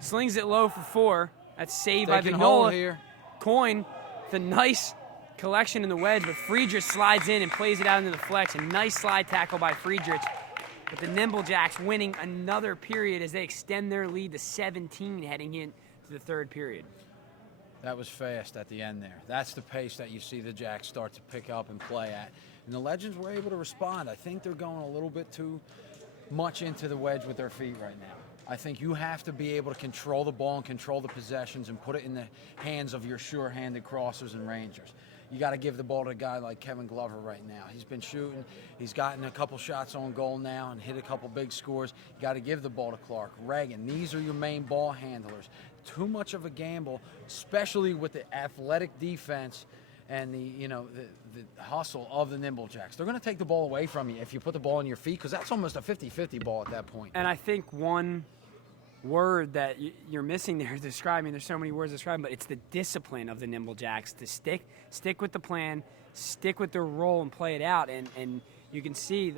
Slings it low for 4. That's saved by Vignola here. Coyne, the nice collection in the wedge, but Friedrich slides in and plays it out into the flex. A nice slide tackle by Friedrich. But the Nimble Jacks winning another period as they extend their lead to 17 heading into the third period. That was fast at the end there. That's the pace that you see the Jacks start to pick up and play at. And the Legends were able to respond. I think they're going a little bit too much into the wedge with their feet right now. I think you have to be able to control the ball and control the possessions and put it in the hands of your sure-handed crossers and rangers. You got to give the ball to a guy like Kevin Glover right now. He's been shooting. He's gotten a couple shots on goal now and hit a couple big scores. You got to give the ball to Clark. Reagan, these are your main ball handlers. Too much of a gamble, especially with the athletic defense and the hustle of the Nimble Jacks. They're going to take the ball away from you if you put the ball in your feet, because that's almost a 50-50 ball at that point. And I think one word that you're missing there describing, there's so many words describing, but it's the discipline of the Nimble Jacks to stick with the plan, stick with their role and play it out. And you can see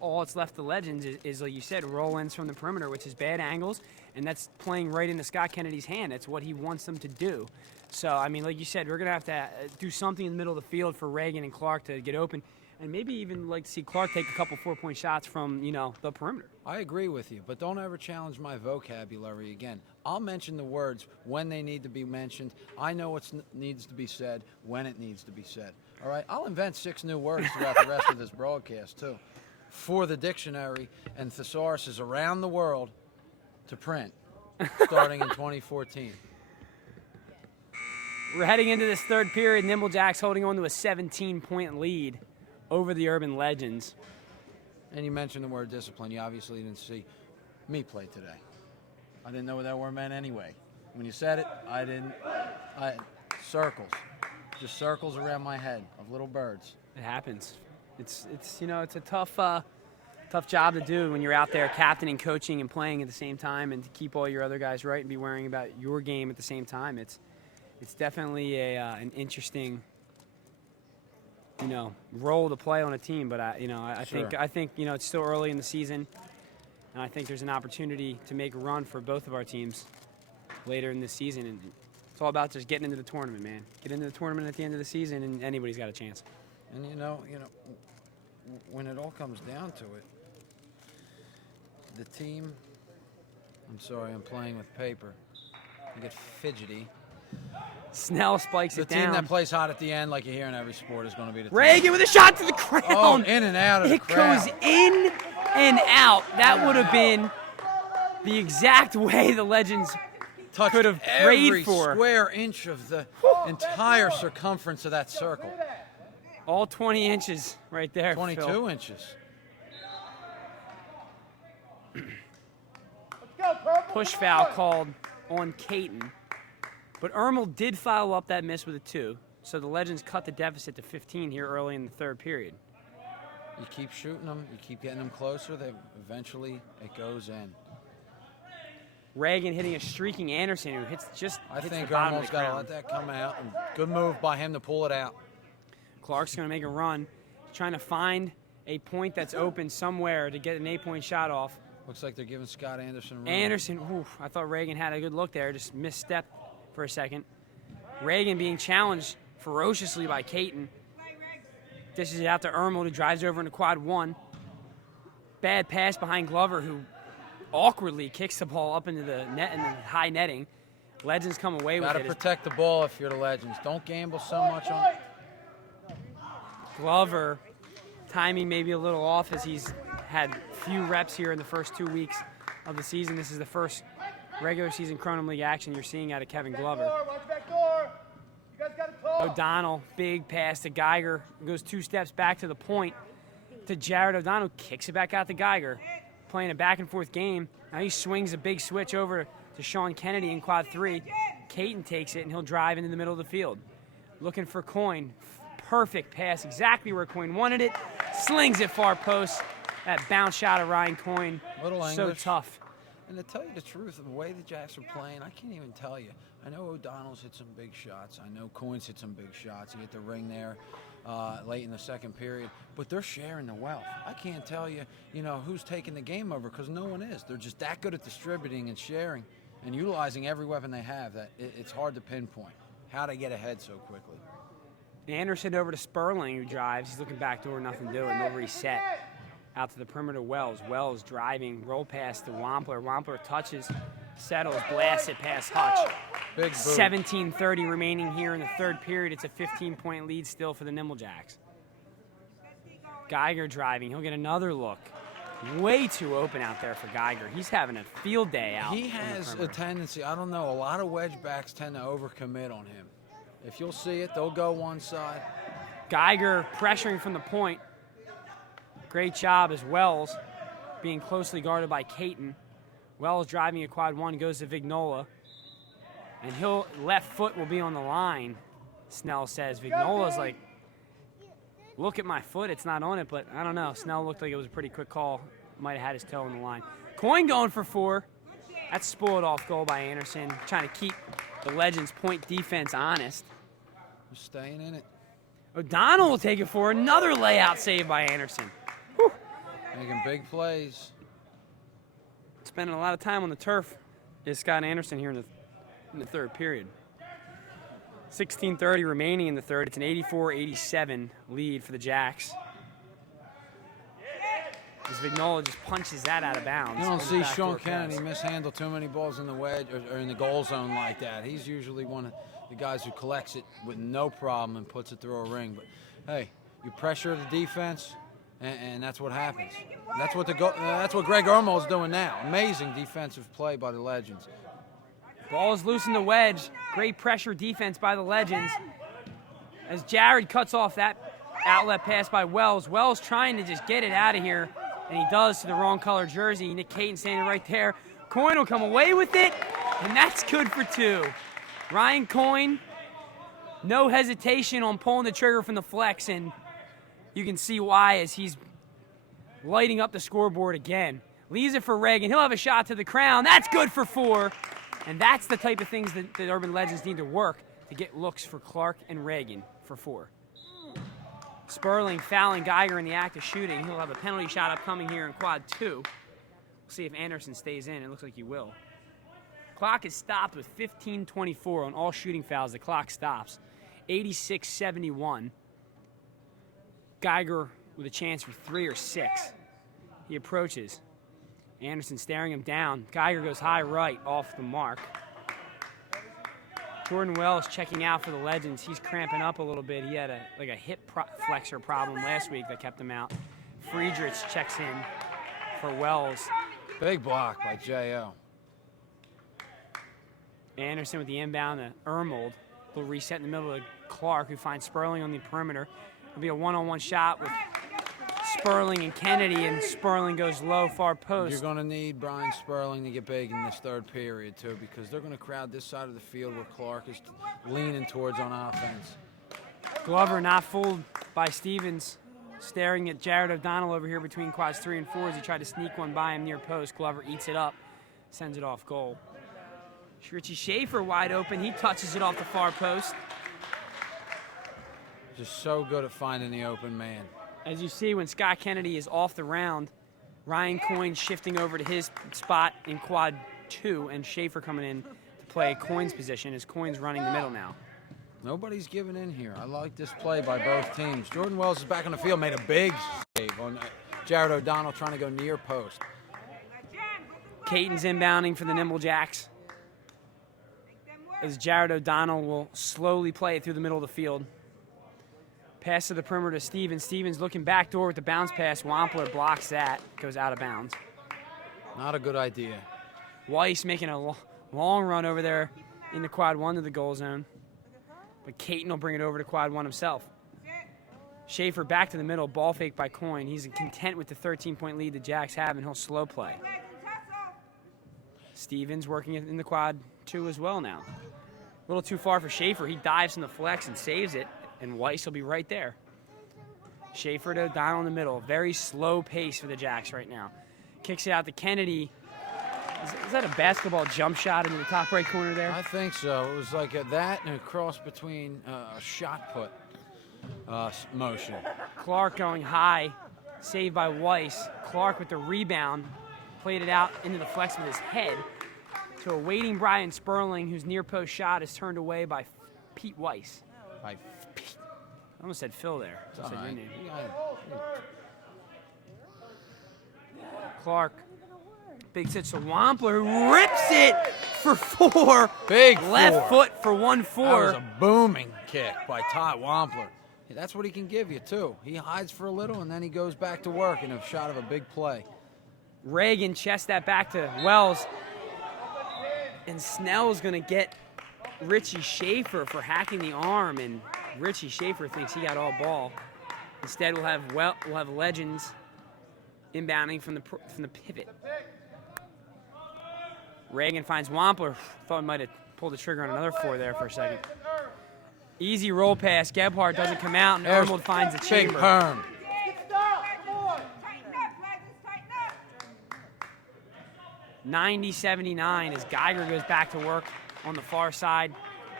all that's left to Legends is, like you said, roll-ins from the perimeter, which is bad angles, and that's playing right into Scott Kennedy's hand. That's what he wants them to do. So, I mean, like you said, we're going to have to do something in the middle of the field for Reagan and Clark to get open, and maybe even like to see Clark take a couple 4-point shots from, the perimeter. I agree with you, but don't ever challenge my vocabulary again. I'll mention the words when they need to be mentioned. I know what needs to be said when it needs to be said. All right? I'll invent 6 new words throughout the rest of this broadcast, too, for the dictionary and thesauruses around the world to print starting in 2014. We're heading into this third period. Nimble Jacks holding on to a 17-point lead over the Urban Legends. And you mentioned the word discipline. You obviously didn't see me play today. I didn't know what that word meant anyway. When you said it, I didn't. Circles. Just circles around my head of little birds. It happens. It's a tough job to do when you're out there captaining, coaching, and playing at the same time, and to keep all your other guys right and be worrying about your game at the same time. It's definitely an interesting, role to play on a team. But I think it's still early in the season, and I think there's an opportunity to make a run for both of our teams later in this season. And it's all about just getting into the tournament, man. Get into the tournament at the end of the season, and anybody's got a chance. And when it all comes down to it, the team. I'm sorry, I'm playing with paper. I get fidgety. Snell spikes it down. The team that plays hot at the end, like you hear in every sport, is going to be the team. Reagan with a shot to the crown. Oh, in and out of the crown. It goes in and out. That would have been the exact way the Legends could have prayed for. Every square inch of the entire circumference of that circle. All 20 inches right there. 22 Phil. inches. Push foul called on Caton. But Ermel did follow up that miss with a 2, so the Legends cut the deficit to 15 here early in the third period. You keep shooting them, you keep getting them closer, eventually it goes in. Reagan hitting a streaking Anderson who hits I think the bottom of Ermel's the got to crown. let that come out. And good move by him to pull it out. Clark's going to make a run, trying to find a point that's open somewhere to get an 8-point shot off. Looks like they're giving Scott Anderson room. Anderson, oof, I thought Reagan had a good look there, just misstepped for a second. Reagan being challenged ferociously by Caton. Dishes it out to Ermel, who drives over into quad 1. Bad pass behind Glover, who awkwardly kicks the ball up into the net and the high netting. Legends come away with it. Got to protect the ball if you're the Legends. Don't gamble so much on it. Glover, timing maybe a little off as he's had few reps here in the first 2 weeks of the season. This is the first regular season Kronum League action you're seeing out of Kevin Glover. O'Donnell, big pass to Geiger, goes 2 steps back to the point to Jared O'Donnell, kicks it back out to Geiger, playing a back and forth game. Now he swings a big switch over to Sean Kennedy in quad 3. Caton takes it and he'll drive into the middle of the field. Looking for Coyne, perfect pass, exactly where Coyne wanted it, slings it far post. That bounce shot of Ryan Coyne, Little so English. tough. And to tell you the truth, the way the Jacks are playing, I can't even tell you. I know O'Donnell's hit some big shots. I know Coyne's hit some big shots. He hit the ring there late in the second period. But they're sharing the wealth. I can't tell you, who's taking the game over, because no one is. They're just that good at distributing and sharing and utilizing every weapon they have that it's hard to pinpoint how they get ahead so quickly. Anderson over to Sperling, who drives. He's looking back door, nothing doing. They'll reset. Out to the perimeter, Wells. Wells driving, roll pass to Wampler. Wampler touches, settles, blasts it past Hutch. Big boot. 17:30 remaining here in the third period. It's a 15-point lead still for the Nimble Jacks. Geiger driving. He'll get another look. Way too open out there for Geiger. He's having a field day out. He has a tendency, I don't know, a lot of wedge backs tend to overcommit on him. If you'll see it, they'll go one side. Geiger pressuring from the point. Great job as Wells being closely guarded by Caton. Wells driving a quad one, goes to Vignola. And left foot will be on the line, Snell says. Vignola's like, look at my foot, it's not on it, but I don't know. Snell looked like it was a pretty quick call. Might have had his toe on the line. Coyne going for 4. That's spoiled off goal by Anderson, trying to keep the Legends' point defense honest. We're staying in it. O'Donnell will take it for another layout save by Anderson. Whew. Making big plays. Spending a lot of time on the turf is Scott Anderson here in the third period. 16:30 remaining in the third. It's an 84-87 lead for the Jacks. As Vignola just punches that out of bounds. You don't see Sean Kennedy mishandle too many balls in the wedge or in the goal zone like that. He's usually one of the guys who collects it with no problem and puts it through a ring. But hey, you pressure the defense, and that's what happens. That's what Greg Ermo's doing now. Amazing defensive play by the Legends. Ball is loose in the wedge. Great pressure defense by the Legends. As Jared cuts off that outlet pass by Wells. Wells trying to just get it out of here, and he does to the wrong color jersey. Nick Caton standing right there. Coyne will come away with it, and that's good for 2. Ryan Coyne, no hesitation on pulling the trigger from the flex, and you can see why as he's lighting up the scoreboard again. Leaves it for Reagan. He'll have a shot to the crown. That's good for 4. And that's the type of things that the Urban Legends need to work to get looks for Clark and Reagan for 4. Sperling fouling Geiger in the act of shooting. He'll have a penalty shot upcoming here in quad 2. We'll see if Anderson stays in. It looks like he will. Clock is stopped with 15:24 on all shooting fouls. The clock stops. 86-71. Geiger with a chance for 3 or 6. He approaches. Anderson staring him down. Geiger goes high right off the mark. Jordan Wells checking out for the Legends. He's cramping up a little bit. He had a hip flexor problem last week that kept him out. Friedrich checks in for Wells. Big block by J.O. Anderson with the inbound to Ermold. Little reset in the middle of Clark, who finds Sperling on the perimeter. It'll be a one-on-one shot with Sperling and Kennedy, and Sperling goes low, far post. You're going to need Brian Sperling to get big in this third period, too, because they're going to crowd this side of the field where Clark is leaning towards on offense. Glover not fooled by Stevens, staring at Jared O'Donnell over here between quads 3 and 4 as he tried to sneak one by him near post. Glover eats it up, sends it off goal. Richie Schaefer wide open. He touches it off the far post. Just so good at finding the open man. As you see, when Scott Kennedy is off the round, Ryan Coyne shifting over to his spot in quad 2, and Schaefer coming in to play Coyne's position as Coyne's running the middle now. Nobody's giving in here. I like this play by both teams. Jordan Wells is back on the field, made a big save on Jared O'Donnell trying to go near post. Caton's inbounding for the Nimble Jacks, as Jared O'Donnell will slowly play it through the middle of the field. Pass to the perimeter to Stevens. Stevens looking backdoor with the bounce pass. Wampler blocks that. Goes out of bounds. Not a good idea. Weiss making a long run over there into quad 1 to the goal zone. But Caton will bring it over to quad 1 himself. Schaefer back to the middle. Ball fake by Coyne. He's content with the 13-point lead the Jacks have, and he'll slow play. Stevens working in the quad 2 as well now. A little too far for Schaefer. He dives in the flex and saves it. And Weiss will be right there. Schaefer to O'Donnell in the middle. Very slow pace for the Jacks right now. Kicks it out to Kennedy. Is that a basketball jump shot into the top right corner there? I think so. It was like that and a cross between a shot put motion. Clark going high, saved by Weiss. Clark with the rebound, played it out into the flex with his head to a waiting Brian Sperling, whose near post shot is turned away by Pete Weiss. By Pete. I almost said Phil there. I said your name. Clark. Big pitch to Wampler, who rips it for 4. Big left 4. foot for 1-4. That was a booming kick by Todd Wampler. That's what he can give you, too. He hides for a little, and then he goes back to work in a shot of a big play. Reagan chests that back to Wells. And Snell's going to get Richie Schaefer for hacking the arm, and Richie Schaefer thinks he got all ball. Instead, we'll have Legends inbounding from the pivot. Reagan finds Wampler. Thought he might have pulled the trigger on another 4 there for a second. Easy roll pass. Gebhardt doesn't come out, and Arnold finds the chamber. Big perm. 90-79 as Geiger goes back to work on the far side,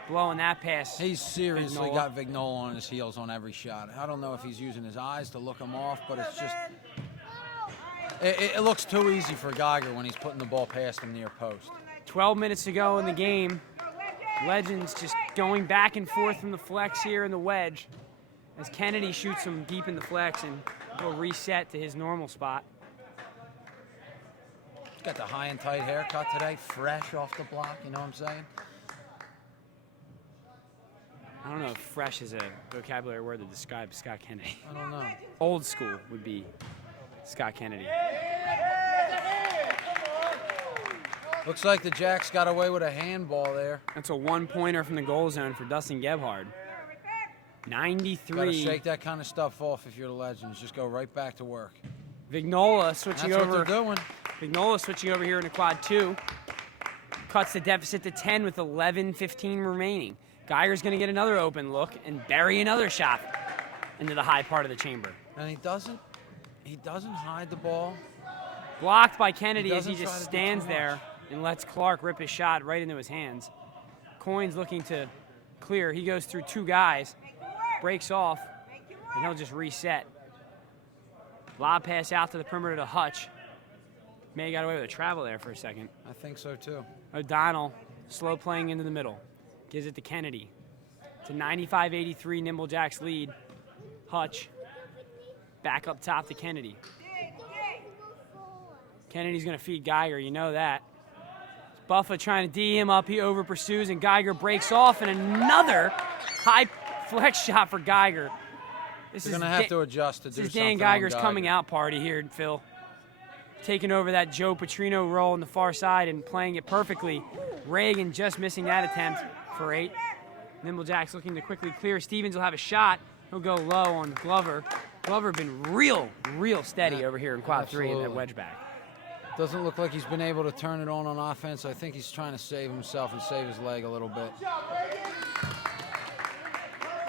blowing that pass. He's seriously Vignola. got Vignola on his heels on every shot. I don't know if he's using his eyes to look him off, but it's just... It looks too easy for Geiger when he's putting the ball past him near post. 12 minutes to go in the game. Legends just going back and forth from the flex here in the wedge as Kennedy shoots him deep in the flex and will reset to his normal spot. He's got the high and tight haircut today, fresh off the block, you know what I'm saying? I don't know if fresh is a vocabulary word to describe Scott Kennedy. I don't know. Old school would be Scott Kennedy. Looks like the Jacks got away with a handball there. That's a 1-pointer from the goal zone for Dustin Gebhardt. 93. Got to shake that kind of stuff off if you're the Legends. Just go right back to work. Vignola switching That's over. what they're doing. Vignola switching over here in the quad 2. Cuts the deficit to 10 with 11:15 remaining. Geiger's going to get another open look and bury another shot into the high part of the chamber. And he doesn't hide the ball. Blocked by Kennedy as he doesn't just try to do stands too there much. and lets Clark rip his shot right into his hands. Coyne's looking to clear. He goes through 2 guys, breaks off, and he'll just reset. Lob pass out to the perimeter to Hutch. May have got away with a travel there for a second. I think so, too. O'Donnell slow playing into the middle. Gives it to Kennedy. It's a 95-83 Nimble Jacks lead. Hutch back up top to Kennedy. Kennedy's going to feed Geiger, you know that. Buffa trying to D him up. He over pursues, and Geiger breaks off, and another high flex shot for Geiger. They're going to have to adjust to do This is something Dan Geiger's on coming Geiger. out party here, Phil. Taking over that Joe Petrino role on the far side and playing it perfectly. Reagan just missing that attempt for 8. Nimble Jacks looking to quickly clear. Stevens will have a shot. He'll go low on Glover. Glover been real steady over here in quad 3 in that wedge back. Doesn't look like he's been able to turn it on offense. I think he's trying to save himself and save his leg a little bit.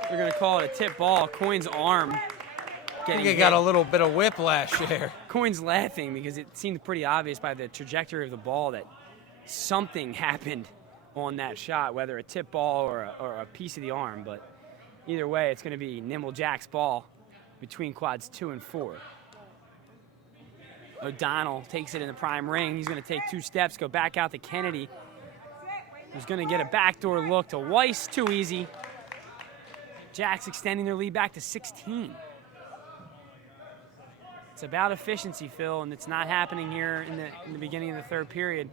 They're going to call it a tip ball. Coyne's arm I getting think he got a little bit of whiplash there. Coyne's laughing because it seemed pretty obvious by the trajectory of the ball that something happened on that shot, whether a tip ball or a piece of the arm. But either way, it's going to be Nimble Jack's ball between quads 2 and 4. O'Donnell takes it in the prime ring. He's going to take 2 steps, go back out to Kennedy, who's going to get a backdoor look to Weiss. Too easy. Jacks extending their lead back to 16. It's about efficiency, Phil, and it's not happening here in the beginning of the third period.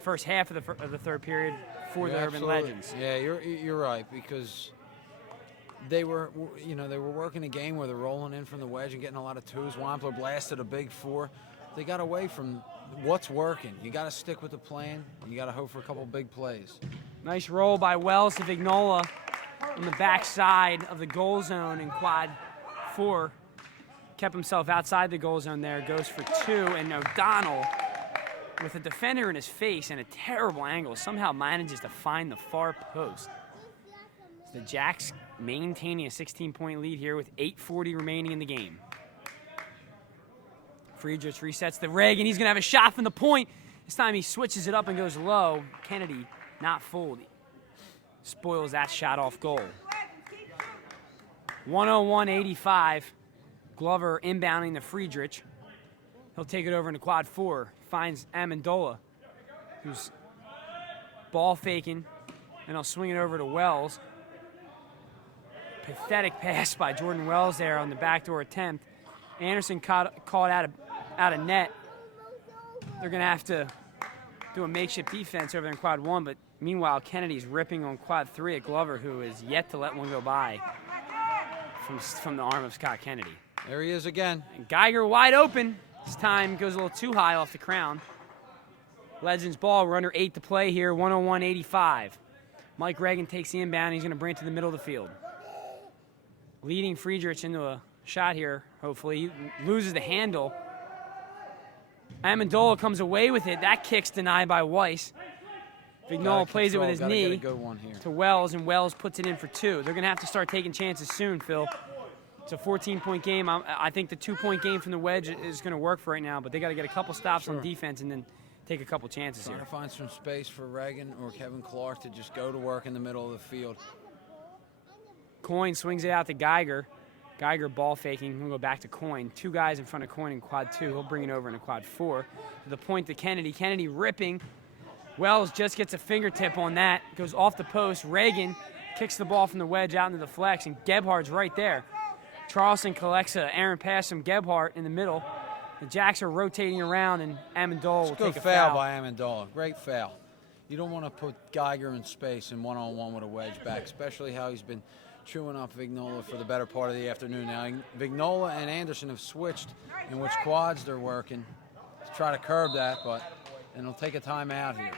First half of the third period for the Urban Legends. Yeah, you're right, because they were working a game where they're rolling in from the wedge and getting a lot of 2s. Wampler blasted a big 4. They got away from what's working. You got to stick with the plan. You got to hope for a couple big plays. Nice roll by Wells to Vignola on the backside of the goal zone in quad 4. Kept himself outside the goal zone there. Goes for 2, and O'Donnell, with a defender in his face and a terrible angle, somehow manages to find the far post. The Jacks maintaining a 16-point lead here with 8:40 remaining in the game. Friedrich resets the rig, and he's going to have a shot from the point. This time he switches it up and goes low. Kennedy not fooled. Spoils that shot off goal. 101-85. Glover inbounding to Friedrich. He'll take it over into quad 4. Finds Amendola, who's ball faking, and he'll swing it over to Wells. Pathetic pass by Jordan Wells there on the backdoor attempt. Anderson caught out of net. They're going to have to do a makeshift defense over there in quad 1, but meanwhile, Kennedy's ripping on quad 3 at Glover, who is yet to let one go by from the arm of Scott Kennedy. There he is again. And Geiger wide open. This time goes a little too high off the crown. Legends ball. We're under 8 to play here. 101-85. Mike Reagan takes the inbound. He's going to bring it to the middle of the field. Leading Friedrich into a shot here, hopefully. He loses the handle. Amendola comes away with it. That kick's denied by Weiss. Vignola plays it with his knee to Wells, and Wells puts it in for 2. They're going to have to start taking chances soon, Phil. It's a 14-point game. I think the 2-point game from the wedge is going to work for right now, but they got to get a couple stops on defense and then take a couple chances here. Trying to find some space for Reagan or Kevin Clark to just go to work in the middle of the field. Coyne swings it out to Geiger. Geiger ball faking. We'll go back to Coyne. 2 guys in front of Coyne in quad 2. He'll bring it over into quad 4. To the point to Kennedy. Kennedy ripping. Wells just gets a fingertip on that. Goes off the post. Reagan kicks the ball from the wedge out into the flex, and Gebhardt's right there. Charleston collects a errant pass from Gebhardt in the middle. The Jacks are rotating around, and Amendola will take a foul. By Amendola. Great foul. You don't want to put Geiger in space in one-on-one with a wedge back, especially how he's been chewing up Vignola for the better part of the afternoon. Now, Vignola and Anderson have switched in which quads they're working to try to curb that, and they'll take a timeout here.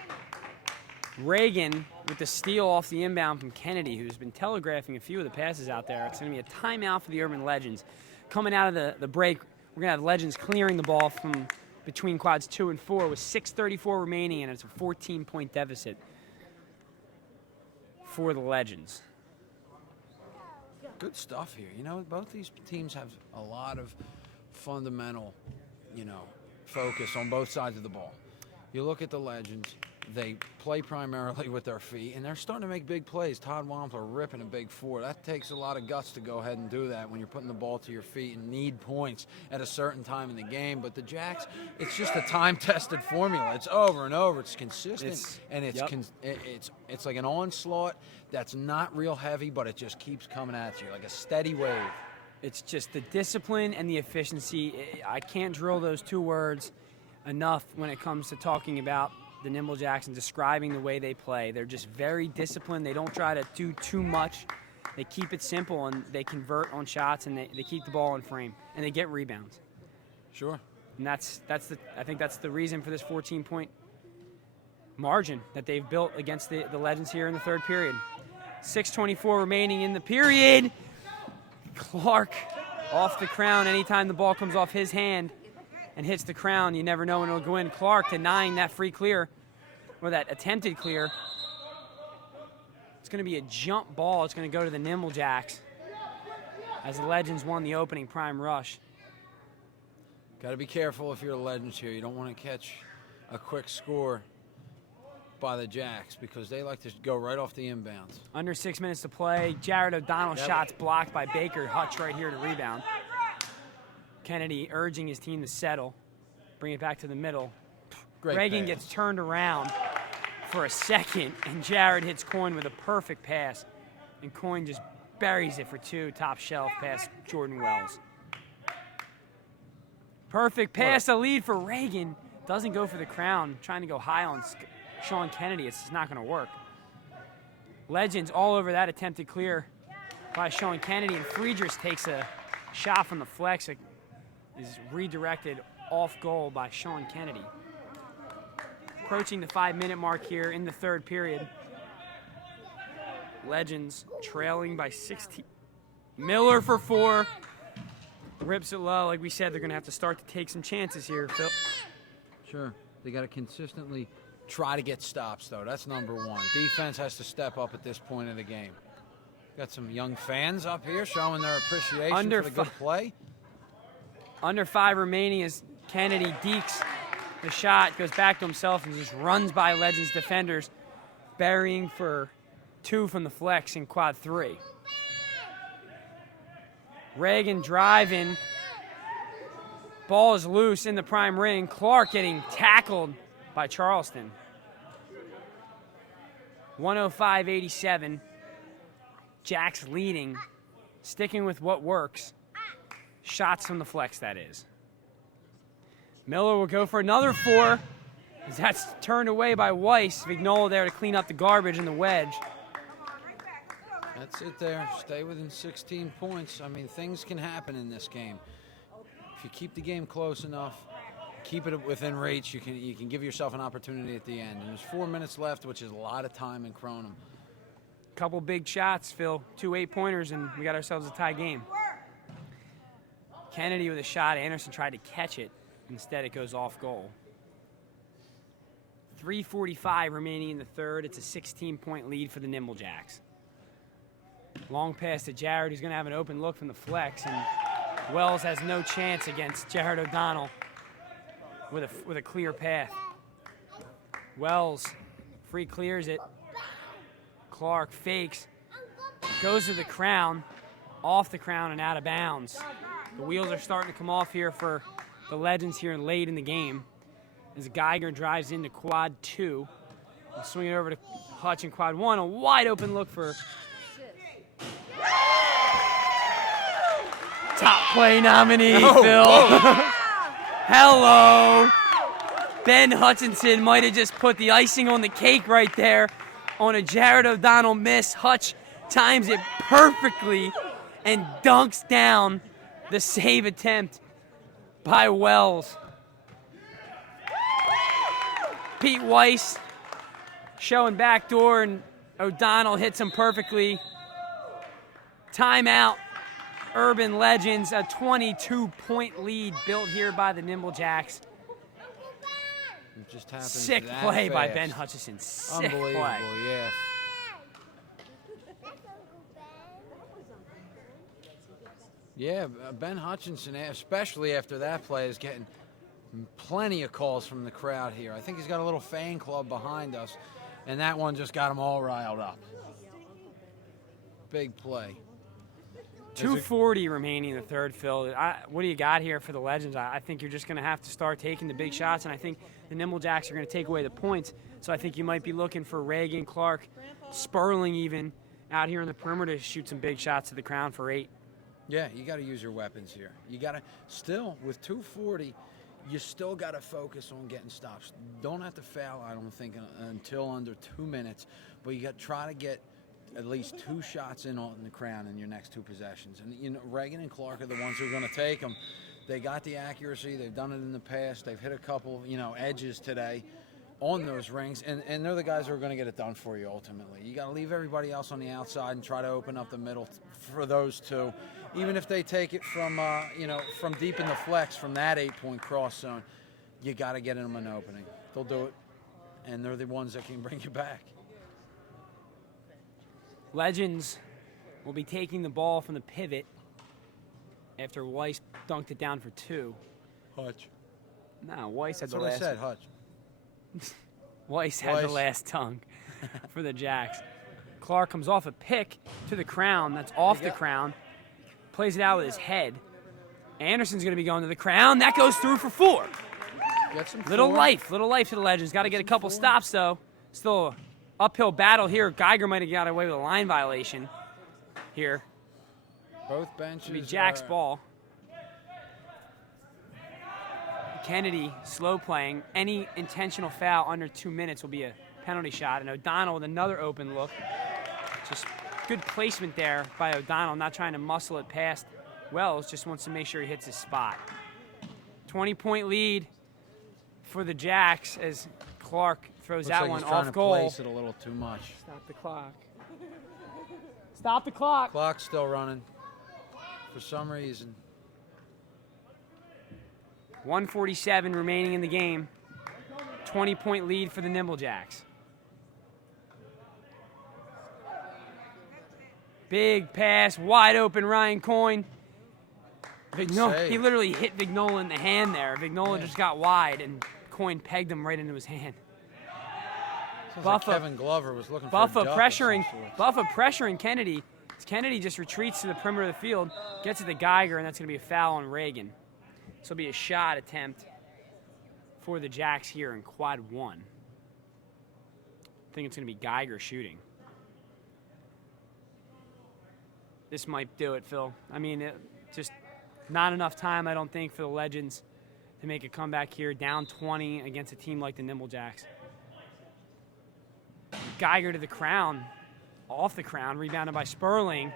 Reagan with the steal off the inbound from Kennedy, who's been telegraphing a few of the passes out there. It's going to be a timeout for the Urban Legends. Coming out of the break, we're going to have Legends clearing the ball from between quads 2 and 4 with 6:34 remaining, and it's a 14-point deficit for the Legends. Good stuff here. You know, both these teams have a lot of fundamental, focus on both sides of the ball. You look at the Legends, they play primarily with their feet, and they're starting to make big plays. Todd Wampler ripping a big 4. That takes a lot of guts to go ahead and do that when you're putting the ball to your feet and need points at a certain time in the game. But the Jacks, it's just a time-tested formula. It's over and over. It's consistent, it's like an onslaught that's not real heavy, but it just keeps coming at you like a steady wave. It's just the discipline and the efficiency. I can't drill those 2 words enough when it comes to talking about the Nimble Jacks and describing the way they play. They're just very disciplined. They don't try to do too much. They keep it simple, and they convert on shots, and they keep the ball in frame, and they get rebounds. Sure. And I think that's the reason for this 14-point margin that they've built against the Legends here in the third period. 6:24 remaining in the period. Clark off the crown. Anytime the ball comes off his hand and hits the crown, you never know when it'll go in. Clark denying that free clear, or that attempted clear. It's going to be a jump ball. It's going to go to the Nimble Jacks as the Legends won the opening prime rush. Got to be careful if you're the Legends here. You don't want to catch a quick score by the Jacks because they like to go right off the inbounds. Under 6 minutes to play. Jared O'Donnell's shots blocked by Baker. Hutch right here to rebound. Kennedy urging his team to settle. Bring it back to the middle. Reagan gets turned around for a second, and Jared hits Coyne with a perfect pass. And Coyne just buries it for 2, top shelf past Jordan Wells. Perfect pass, a lead for Reagan. Doesn't go for the crown. Trying to go high on Sean Kennedy. It's just not going to work. Legends all over that attempted clear by Sean Kennedy, and Friedrich takes a shot from the flex. It is redirected off goal by Sean Kennedy. Approaching the 5-minute mark here in the third period. Legends trailing by 16. Miller for 4. Rips it low. Like we said, they're going to have to start to take some chances here, Phil. Sure. They got to consistently try to get stops, though. That's number 1. Defense has to step up at this point in the game. Got some young fans up here showing their appreciation Under for the good play. Under 5 remaining as Kennedy dekes the shot, goes back to himself and just runs by Legends defenders, burying for 2 from the flex in quad 3. Reagan driving. Ball is loose in the prime ring. Clark getting tackled by Charleston. 105-87. Jacks leading, sticking with what works. Shots from the flex, that is. Miller will go for another 4. As that's turned away by Weiss. Vignola there to clean up the garbage in the wedge. That's it there. Stay within 16 points. I mean, things can happen in this game. If you keep the game close enough, keep it within reach, you can give yourself an opportunity at the end. And there's 4 minutes left, which is a lot of time in Kronum. Couple big shots, Phil. 2 8-pointers, and we got ourselves a tie game. Kennedy with a shot. Anderson tried to catch it. Instead, it goes off goal. 3:45 remaining in the third. It's a 16-point lead for the Nimble Jacks. Long pass to Jared, who's going to have an open look from the flex, and Wells has no chance against Jared O'Donnell with a clear path. Wells free clears it. Clark fakes, goes to the crown, off the crown and out of bounds. The wheels are starting to come off here for the Legends here late in the game. As Geiger drives into quad 2. We'll swing it over to Hutch in quad 1. A wide open look for top play nominee, Phil. Hello. Ben Hutchinson might have just put the icing on the cake right there on a Jared O'Donnell miss. Hutch times it perfectly and dunks down the save attempt by Wells. Pete Weiss showing backdoor, and O'Donnell hits him perfectly. Timeout. Urban Legends, a 22-point lead built here by the Nimble Jacks. It just happens Sick that play by fast. Ben Hutchison. Sick Unbelievable, play. yeah. Yeah, Ben Hutchinson, especially after that play, is getting plenty of calls from the crowd here. I think he's got a little fan club behind us, and that one just got them all riled up. Big play. 2:40 remaining in the third, Phil. What do you got here for the Legends? I think you're just going to have to start taking the big shots, and I think the Nimble Jacks are going to take away the points. So I think you might be looking for Reagan, Clark, Sperling even out here in the perimeter to shoot some big shots to the crown for 8. Yeah, you got to use your weapons here. You got to still, with 2:40, you still got to focus on getting stops. Don't have to foul, I don't think, until under 2 minutes, but you got to try to get at least 2 shots in on the crown in your next 2 possessions. And, you know, Reagan and Clark are the ones who are going to take them. They got the accuracy. They've done it in the past. They've hit a couple, edges today on those rings, and they're the guys who are going to get it done for you ultimately. You got to leave everybody else on the outside and try to open up the middle for those 2. Even if they take it from, from deep in the flex, from that 8-point cross zone, you got to get them an opening. They'll do it, and they're the ones that can bring you back. Legends will be taking the ball from the pivot after Weiss dunked it down for 2. Hutch. No, Weiss had That's the what last. I said, Hutch. Weiss had the last dunk for the Jacks. Clark comes off a pick to the crown. That's off the crown. Plays it out with his head. Anderson's going to be going to the crown. That goes through for 4. Little life to the Legends. Got to get a couple stops, though. Still an uphill battle here. Geiger might have got away with a line violation here. Both benches. It'll be Jack's ball. Kennedy slow playing. Any intentional foul under 2 minutes will be a penalty shot. And O'Donnell with another open look. Just good placement there by O'Donnell, not trying to muscle it past Wells, just wants to make sure he hits his spot. 20-point lead for the Jacks as Clark throws that one off goal. Place it a little too much. Stop the clock. Stop the clock. Clock's still running for some reason. 1:47 remaining in the game. 20-point lead for the Nimble Jacks. Big pass, wide open Ryan Coyne. Save. He literally hit Vignola in the hand there. Vignola just got wide, and Coyne pegged him right into his hand. Like Kevin Glover was looking for Buffa pressuring Kennedy. Kennedy just retreats to the perimeter of the field, gets it to Geiger, and that's going to be a foul on Reagan. This will be a shot attempt for the Jacks here in quad 1. I think it's going to be Geiger shooting. This might do it, Phil. I mean, just not enough time, I don't think, for the Legends to make a comeback here, down 20 against a team like the Nimble Jacks. Geiger to the crown, off the crown, rebounded by Sperling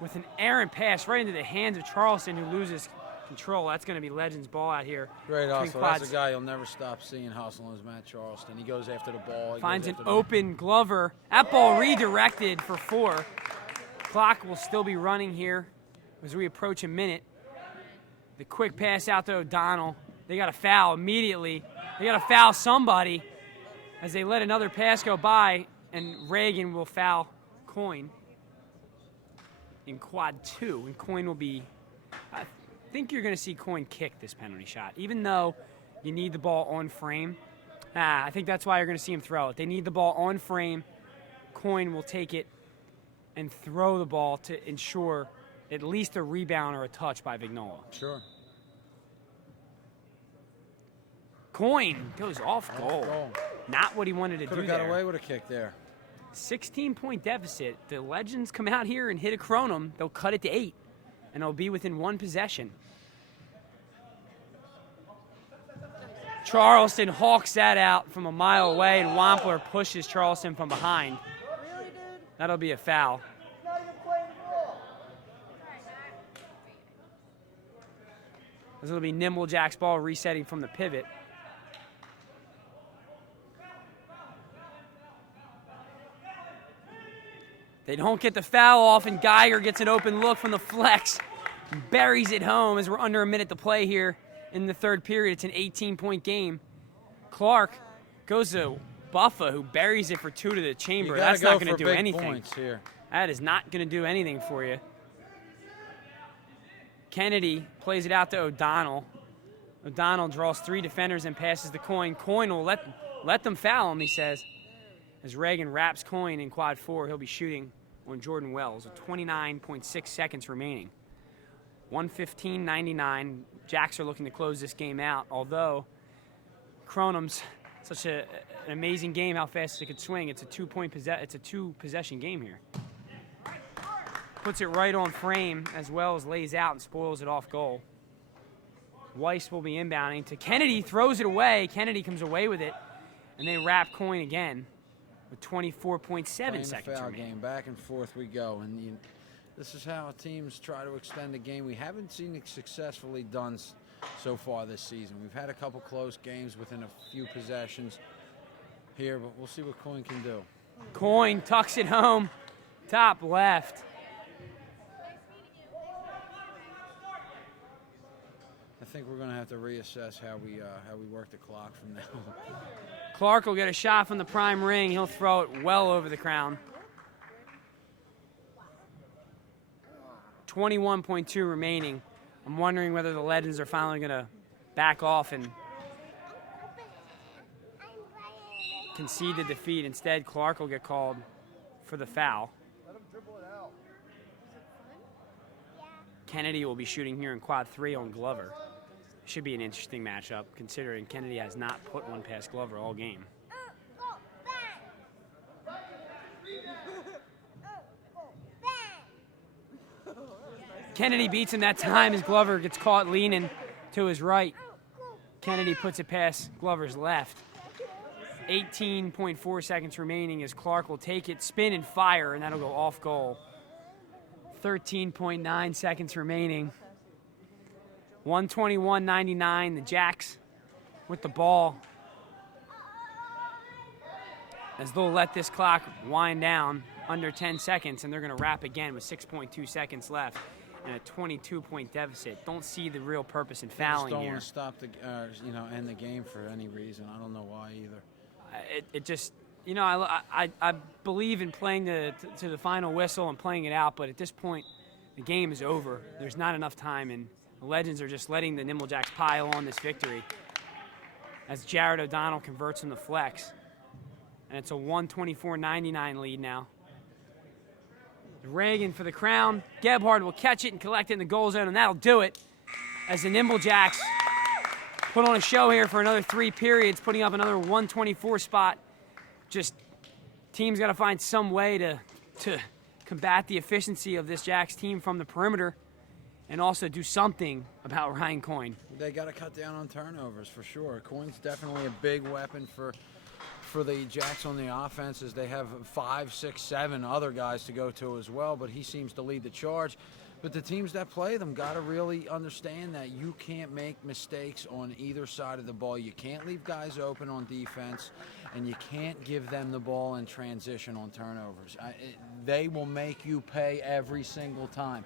with an errant pass right into the hands of Charleston, who loses control. That's going to be Legends ball out here. Great hustle. That's a guy you'll never stop seeing hustling is Matt Charleston. He goes after the ball. Finds an open Glover. That ball redirected for 4. Clock will still be running here as we approach a minute. The quick pass out to O'Donnell. They got a foul immediately. They got to foul somebody as they let another pass go by, and Reagan will foul Coyne in quad 2. And Coyne will be, I think you're going to see Coyne kick this penalty shot, even though you need the ball on frame. I think that's why you're going to see him throw it. They need the ball on frame. Coyne will take it and throw the ball to ensure at least a rebound or a touch by Vignola. Sure. Coyne goes off goal. Not what he wanted to do there. Could have got away with a kick there. 16-point deficit. The Legends come out here and hit a Kronum. They'll cut it to 8, and it'll be within 1 possession. Charleston hawks that out from a mile away, and Wampler pushes Charleston from behind. That'll be a foul. This will be Nimble Jacks ball resetting from the pivot. They don't get the foul off, and Geiger gets an open look from the flex. Buries it home as we're under a minute to play here in the third period. It's an 18-point game. Clark goes to Buffa, who buries it for 2 to the chamber. That's not going to do anything. Here. That is not going to do anything for you. Kennedy plays it out to O'Donnell. O'Donnell draws 3 defenders and passes the Coyne. Coyne will let them foul him, he says. As Reagan wraps Coyne in quad 4, he'll be shooting on Jordan Wells with 29.6 seconds remaining. 1:15.99. Jacks are looking to close this game out, although Kronum's such an amazing game how fast it could swing. It's a 2-possession game here. Puts it right on frame as well as lays out and spoils it off goal. Weiss will be inbounding to Kennedy, throws it away. Kennedy comes away with it, and they wrap Coyne again with 24.7 seconds foul remaining. Game. Back and forth we go, and this is how teams try to extend the game. We haven't seen it successfully done so far this season. We've had a couple close games within a few possessions here, but we'll see what Coyne can do. Coyne tucks it home, top left. I think we're going to have to reassess how we work the clock from now on. Clark will get a shot from the prime ring. He'll throw it well over the crown. 21.2 remaining. I'm wondering whether the Legends are finally going to back off and concede the defeat. Instead, Clark will get called for the foul. Kennedy will be shooting here in quad 3 on Glover. Should be an interesting matchup, considering Kennedy has not put one past Glover all game. Kennedy beats him that time as Glover gets caught leaning to his right. Kennedy puts it past Glover's left. 18.4 seconds remaining as Clark will take it, spin and fire, and that'll go off goal. 13.9 seconds remaining. 121.99, the Jacks with the ball as they'll let this clock wind down under 10 seconds, and they're going to wrap again with 6.2 seconds left and a 22-point deficit. Don't see the real purpose in fouling don't here. Want to stop the, end the game for any reason. I don't know why either. It just, You know, I believe in playing to the final whistle and playing it out, but at this point, the game is over. There's not enough time, and the Legends are just letting the Nimble Jacks pile on this victory as Jared O'Donnell converts from the flex. And it's a 124-99 lead now. Reagan for the crown. Gebhard will catch it and collect it in the goal zone, and that'll do it as the Nimble Jacks put on a show here for another 3 periods, putting up another 124 spot. Just teams got to find some way to combat the efficiency of this Jacks team from the perimeter and also do something about Ryan Coyne. They got to cut down on turnovers for sure. Coyne's definitely a big weapon for the Jacks on the offense, as they have 5, 6, 7 other guys to go to as well, but he seems to lead the charge. But the teams that play them got to really understand that you can't make mistakes on either side of the ball. You can't leave guys open on defense, and you can't give them the ball in transition on turnovers. They will make you pay every single time.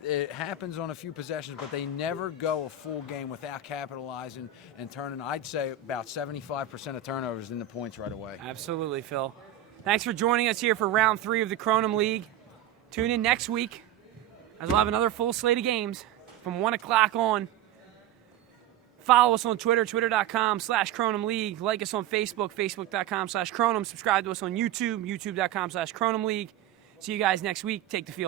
It happens on a few possessions, but they never go a full game without capitalizing and turning. I'd say about 75% of turnovers into points right away. Absolutely, Phil. Thanks for joining us here for round 3 of the Kronum League. Tune in next week as we'll have another full slate of games from 1 o'clock on. Follow us on Twitter, twitter.com/Kronum League. Like us on Facebook, facebook.com/Kronum. Subscribe to us on YouTube, youtube.com/Kronum League. See you guys next week. Take the field.